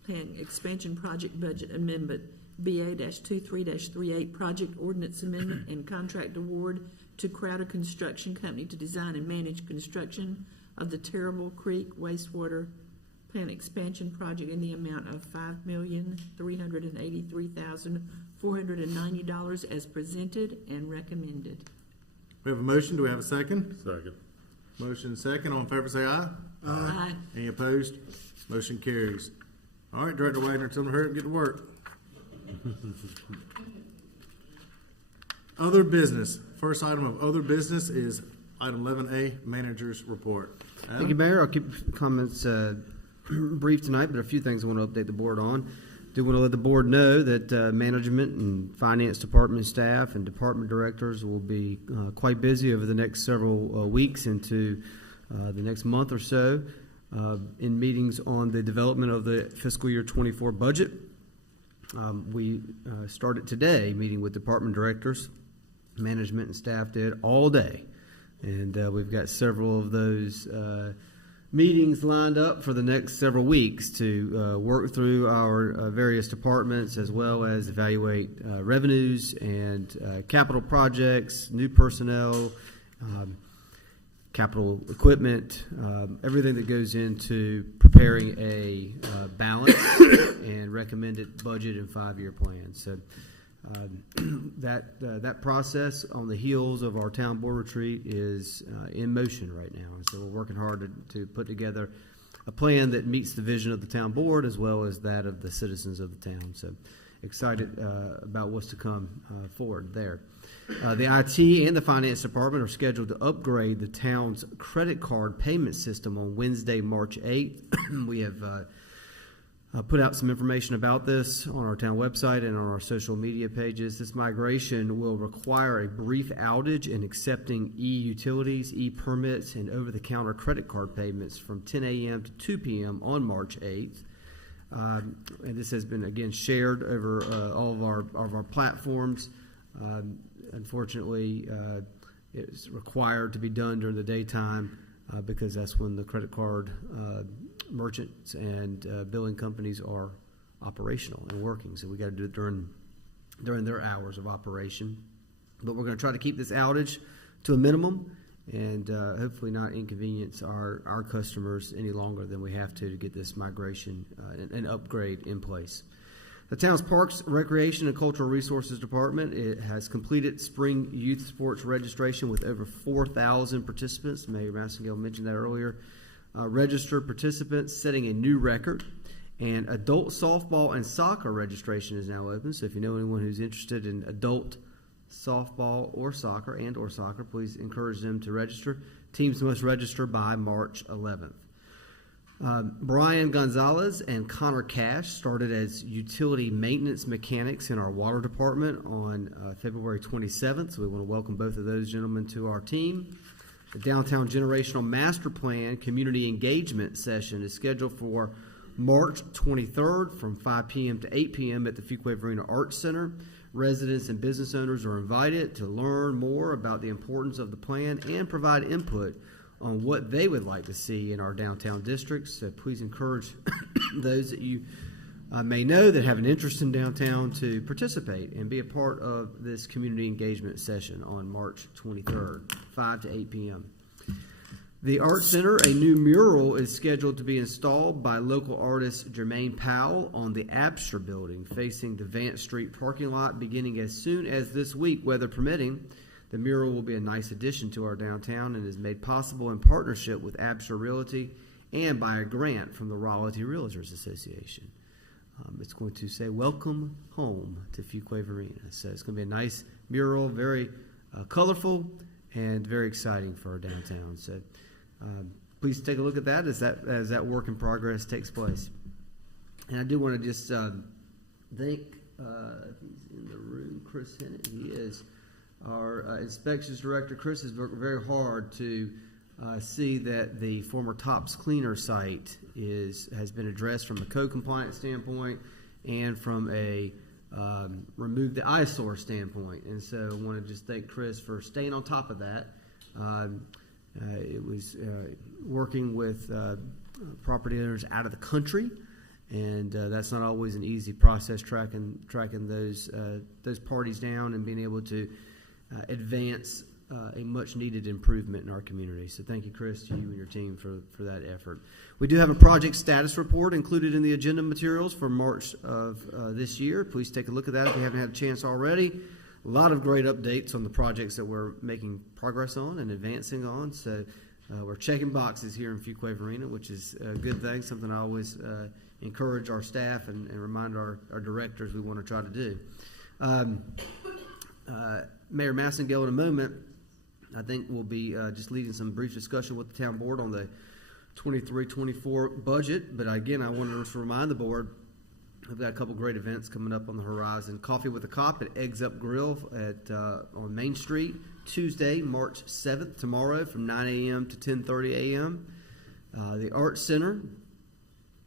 Plant Expansion Project Budget Amendment BA-23-38 Project Ordinance Amendment and Contract Award to Crowder Construction Company to design and manage construction of the Terrible Creek Wastewater Plant Expansion Project in the amount of $5,383,490 as presented and recommended. We have a motion. Do we have a second? Second. Motion second. All in favor say aye. Aye. Any opposed? Motion carries. All right, Director Wagner, tell them to hurry up and get to work. Other business. First item of other business is item 11A, Manager's Report. Adam? Thank you, Mayor. I'll keep comments brief tonight, but a few things I want to update the board on. Do want to let the board know that management and finance department staff and department directors will be quite busy over the next several weeks into the next month or so in meetings on the development of the fiscal year 24 budget. We started today meeting with department directors. Management and staff did all day, and we've got several of those meetings lined up for the next several weeks to work through our various departments, as well as evaluate revenues and capital projects, new personnel, capital equipment, everything that goes into preparing a balanced and recommended budget and 5-year plan. So that process on the heels of our town board retreat is in motion right now. And so we're working hard to put together a plan that meets the vision of the town board as well as that of the citizens of the town. So excited about what's to come forward there. The IT and the finance department are scheduled to upgrade the town's credit card payment system on Wednesday, March 8th. We have put out some information about this on our town website and on our social media pages. This migration will require a brief outage in accepting e-utilities, e-permits, and over-the-counter credit card payments from 10 a.m. to 2 p.m. on March 8th. And this has been, again, shared over all of our platforms. Unfortunately, it's required to be done during the daytime because that's when the credit card merchants and billing companies are operational and working. So we got to do it during their hours of operation. But we're going to try to keep this outage to a minimum and hopefully not inconvenience our customers any longer than we have to get this migration and upgrade in place. The town's Parks, Recreation, and Cultural Resources Department has completed spring youth sports registration with over 4,000 participants. Mayor Massengale mentioned that earlier. Registered participants setting a new record. And adult softball and soccer registration is now open. So if you know anyone who's interested in adult softball or soccer, please encourage them to register. Teams must register by March 11th. Brian Gonzalez and Connor Cash started as utility maintenance mechanics in our water department on February 27th. So we want to welcome both of those gentlemen to our team. The Downtown Generational Master Plan Community Engagement Session is scheduled for March 23rd from 5 p.m. to 8 p.m. at the Fuquay-Varina Arts Center. Residents and business owners are invited to learn more about the importance of the plan and provide input on what they would like to see in our downtown districts. So please encourage those that you may know that have an interest in downtown to participate and be a part of this community engagement session on March 23rd, 5 to 8 p.m. The Art Center, a new mural is scheduled to be installed by local artist Jermaine Powell on the Abster building facing the Vance Street parking lot beginning as soon as this week, weather permitting. The mural will be a nice addition to our downtown and is made possible in partnership with Abster Realty and by a grant from the Raleigh Realtors Association. It's going to say, "Welcome home to Fuquay-Varina." So it's going to be a nice mural, very colorful and very exciting for our downtown. So please take a look at that as that work in progress takes place. And I do want to just thank, he's in the room, Chris Hennett. He is our inspections director. Chris has worked very hard to see that the former Tops Cleaner site has been addressed from a code compliance standpoint and from a remove the eyesore standpoint. And so I want to just thank Chris for staying on top of that. It was working with property owners out of the country, and that's not always an easy process, tracking those parties down and being able to advance a much-needed improvement in our community. So thank you, Chris, to you and your team for that effort. We do have a project status report included in the agenda materials for March of this year. Please take a look at that if you haven't had a chance already. A lot of great updates on the projects that we're making progress on and advancing on. So we're checking boxes here in Fuquay-Varina, which is a good thing, something I always encourage our staff and remind our directors we want to try to do. Mayor Massengale in a moment, I think, will be just leading some brief discussion with the town board on the 23-24 budget. But again, I wanted to remind the board, I've got a couple great events coming up on the horizon. Coffee with a Cop at Eggs Up Grill on Main Street, Tuesday, March 7th, tomorrow from 9 a.m. to 10:30 a.m. The Art Center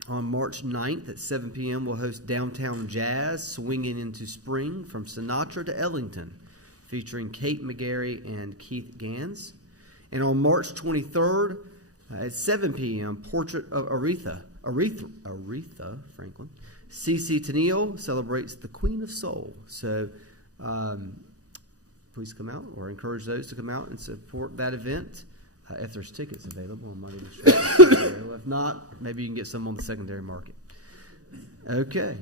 on March 9th at 7 p.m. will host Downtown Jazz, Swinging into Spring from Sinatra to Ellington, featuring Kate McGarry and Keith Gans. And on March 23rd, At 7 p.m., Portrait of Aretha Franklin. CC Tennille celebrates the Queen of Soul. So please come out, or encourage those to come out and support that event. If there's tickets available, I'm not even sure. If not, maybe you can get some on the secondary market. Okay.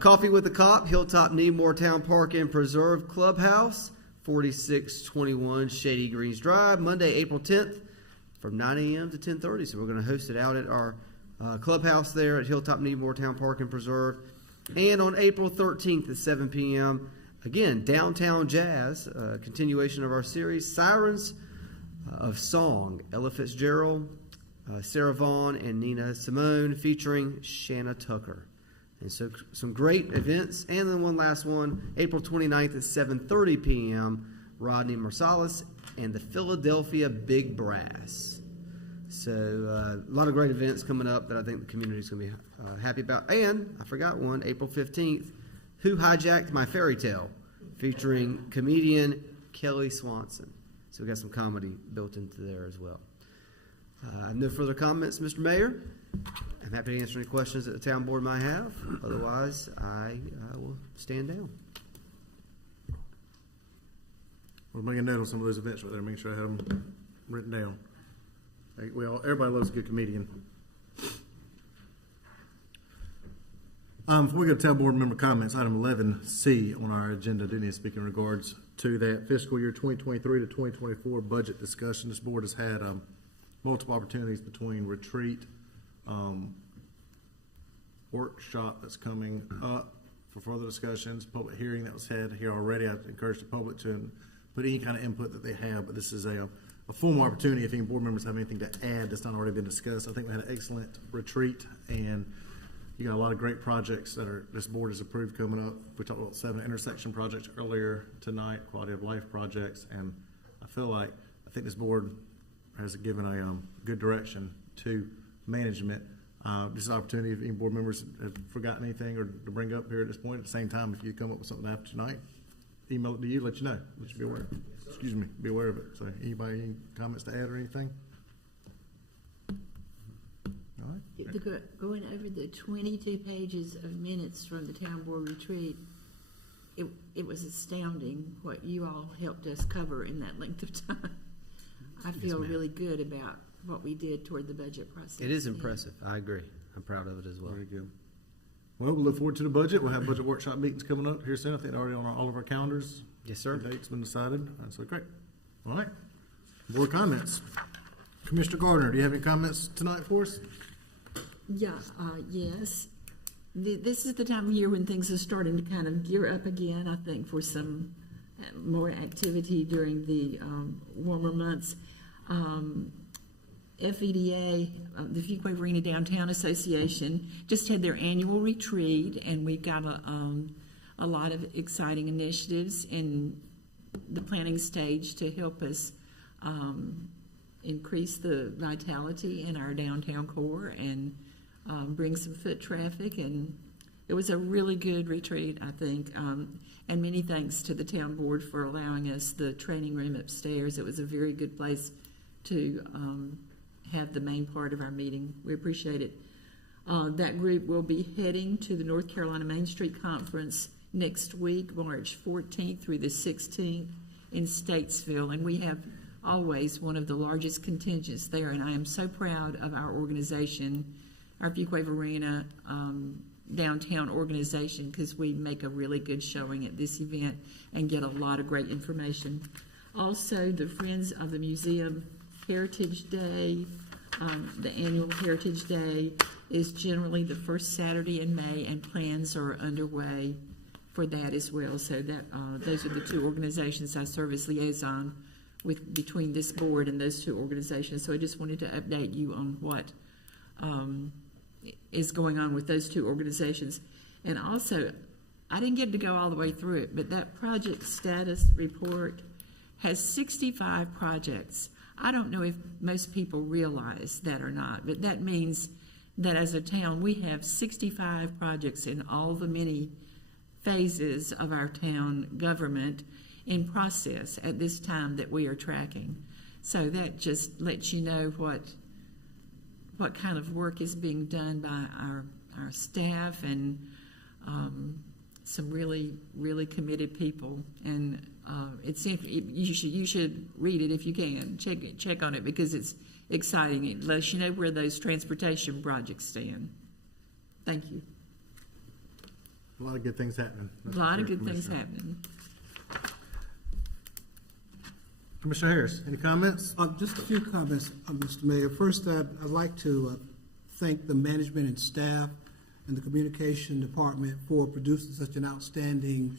Coffee with the Cop, Hilltop Needmore Town Park and Preserve Clubhouse, 4621 Shady Greens Drive, Monday, April 10th, from 9 a.m. to 10:30. So we're going to host it out at our clubhouse there at Hilltop Needmore Town Park and Preserve. And on April 13th at 7 p.m., again, Downtown Jazz, continuation of our series, Sirens of Song, Ella Fitzgerald, Sarah Vaughan, and Nina Simone, featuring Shanna Tucker. And so some great events. And then one last one, April 29th at 7:30 p.m., Rodney Marsalis and the Philadelphia Big Brass. So a lot of great events coming up that I think the community is going to be happy about. And I forgot one, April 15th, Who Hijacked My Fairy Tale, featuring comedian Kelly Swanson. So we got some comedy built into there as well. I have no further comments, Mr. Mayor. I'm happy to answer any questions that the town board might have. Otherwise, I will stand down. We'll make a note on some of those events right there. Make sure I have them written down. Everybody loves a good comedian. Before we go to town board member comments, item 11C on our agenda, do need to speak in regards to that fiscal year 2023 to 2024 budget discussion. This board has had multiple opportunities between retreat, workshop that's coming up for further discussions, public hearing that was had here already. I encourage the public to put any kind of input that they have, but this is a formal opportunity if any board members have anything to add that's not already been discussed. I think we had an excellent retreat, and you got a lot of great projects that this board has approved coming up. We talked about 7 intersection projects earlier tonight, quality of life projects, and I think this board has given a good direction to management. This is an opportunity if any board members have forgotten anything or to bring up here at this point. At the same time, if you come up with something after tonight, email it to you, let you know. Let you be aware. Excuse me, be aware of it. So anybody, any comments to add or anything? All right. Going over the 22 pages of minutes from the town board retreat, it was astounding what you all helped us cover in that length of time. I feel really good about what we did toward the budget process. It is impressive. I agree. I'm proud of it as well. Very good. Well, we'll look forward to the budget. We'll have budget workshop meetings coming up here soon. I think they're already on all of our calendars. Yes, sir. The date's been decided. So great. All right. Board comments. Commissioner Gardner, do you have any comments tonight for us? Yeah, yes. This is the time of year when things are starting to kind of gear up again, I think, for some more activity during the warmer months. FEDA, the Fuquay-Varina Downtown Association, just had their annual retreat, and we've got a lot of exciting initiatives in the planning stage to help us increase the vitality in our downtown core and bring some foot traffic. And it was a really good retreat, I think, and many thanks to the town board for allowing us the training room upstairs. It was a very good place to have the main part of our meeting. We appreciate it. That group will be heading to the North Carolina Main Street Conference next week, March 14th through the 16th in Statesville, and we have always one of the largest contingents there, and I am so proud of our organization, our Fuquay-Varina downtown organization, because we make a really good showing at this event and get a lot of great information. Also, the Friends of the Museum Heritage Day, the annual Heritage Day, is generally the first Saturday in May, and plans are underway for that as well. So that those are the two organizations I serve as liaison with between this board and those two organizations. So I just wanted to update you on what is going on with those two organizations. And also, I didn't get to go all the way through it, but that project status report has 65 projects. I don't know if most people realize that or not, but that means that as a town, we have 65 projects in all the many phases of our town government in process at this time that we are tracking. So that just lets you know what what kind of work is being done by our staff and some really, really committed people. And it seems you should read it if you can. Check on it because it's exciting. It lets you know where those transportation projects stand. Thank you. A lot of good things happening. A lot of good things happening. Commissioner Harris, any comments? Just a few comments, Mr. Mayor. First, I'd like to thank the management and staff and the communication department for producing such an outstanding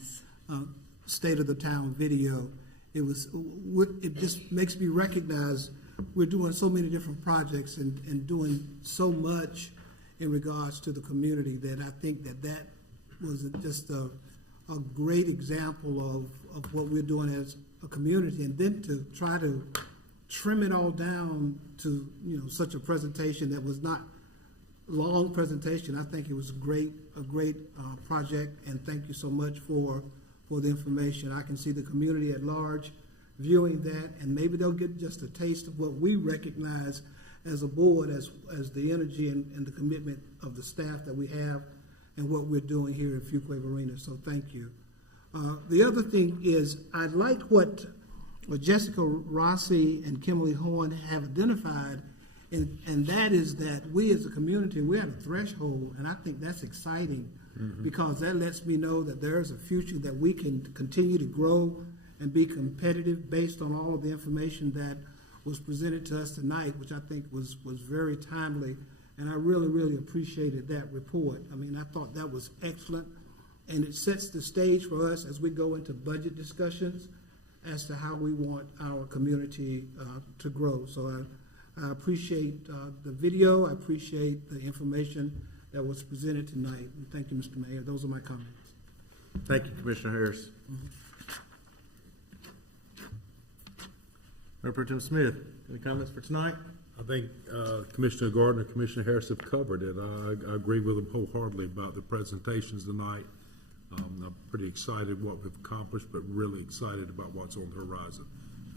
state of the town video. It just makes me recognize we're doing so many different projects and doing so much in regards to the community that I think that was just a great example of what we're doing as a community, and then to try to trim it all down to such a presentation that was not long presentation. I think it was a great project, and thank you so much for the information. I can see the community at large viewing that, and maybe they'll get just a taste of what we recognize as a board, as the energy and the commitment of the staff that we have and what we're doing here at Fuquay-Varina. So thank you. The other thing is, I like what Jessica Rossi and Kimberly Horn have identified, and that is that we as a community, we're at a threshold, and I think that's exciting because that lets me know that there's a future that we can continue to grow and be competitive based on all of the information that was presented to us tonight, which I think was very timely, and I really, really appreciated that report. I mean, I thought that was excellent. And it sets the stage for us as we go into budget discussions as to how we want our community to grow. So I appreciate the video. I appreciate the information that was presented tonight. And thank you, Mr. Mayor. Those are my comments. Thank you, Commissioner Harris. Representative Smith, any comments for tonight? I think Commissioner Gardner and Commissioner Harris have covered it. I agree with them wholeheartedly about the presentations tonight. I'm pretty excited what we've accomplished, but really excited about what's on the horizon.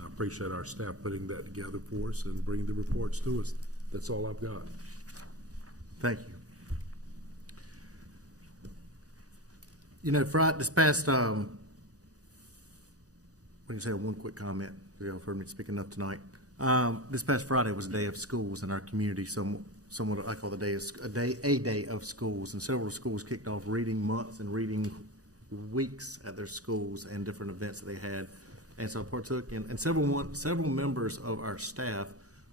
I appreciate our staff putting that together for us and bringing the reports to us. That's all I've got. Thank you. Friday, this past, what do you say, one quick comment, y'all have heard me speak enough tonight. This past Friday was a day of schools in our community, somewhat I call the day a day of schools, and several schools kicked off reading months and reading weeks at their schools and different events that they had, and so I partook in, and several members of our staff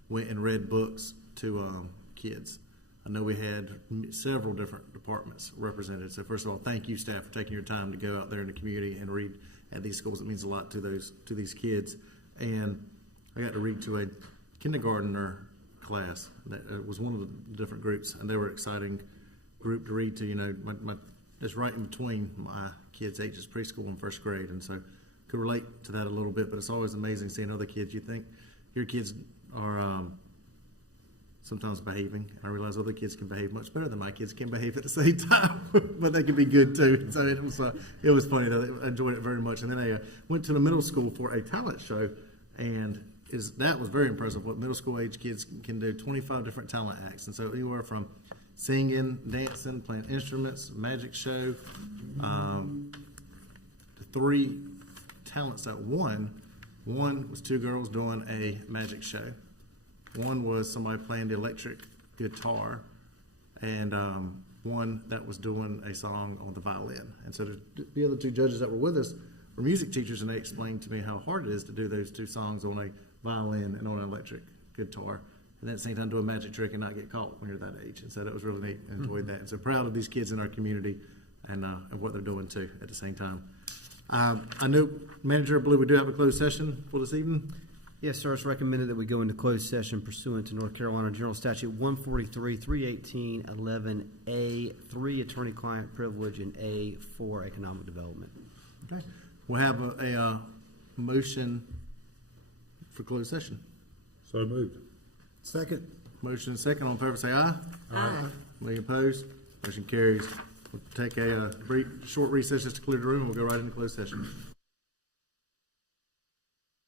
went and read books to kids. I know we had several different departments represented, so first of all, thank you, staff, for taking your time to go out there in the community and read at these schools. It means a lot to these kids, and I got to read to a kindergartner class. That was one of the different groups, and they were an exciting group to read to. It's right in between my kids' ages, preschool and first grade, and so could relate to that a little bit. But it's always amazing seeing other kids. You think your kids are sometimes behaving. I realize other kids can behave much better than my kids can behave at the same time, but they can be good too. So it was funny though. I enjoyed it very much. And then I went to the middle school for a talent show, and that was very impressive what middle school age kids can do. 25 different talent acts, and so anywhere from singing, dancing, playing instruments, magic show, the 3 talents that won. One was 2 girls doing a magic show. One was somebody playing the electric guitar, and one that was doing a song on the violin. And so the other 2 judges that were with us were music teachers, and they explained to me how hard it is to do those 2 songs on a violin and on an electric guitar, and at the same time do a magic trick and not get caught when you're that age. And so that was really neat. I enjoyed that. And so proud of these kids in our community and what they're doing too at the same time. I know, Manager, I believe we do have a closed session for this evening. Yes, sir. It's recommended that we go into closed session pursuant to North Carolina General Statute 143, 318, 11A, 3 attorney-client privilege, and A, 4 economic development. Okay. We'll have a motion for closed session. So moved. Second. Motion and second. All in favor, say aye. Aye. Any opposed? Motion carries. We'll take a short recess just to clear the room, and we'll go right into closed session.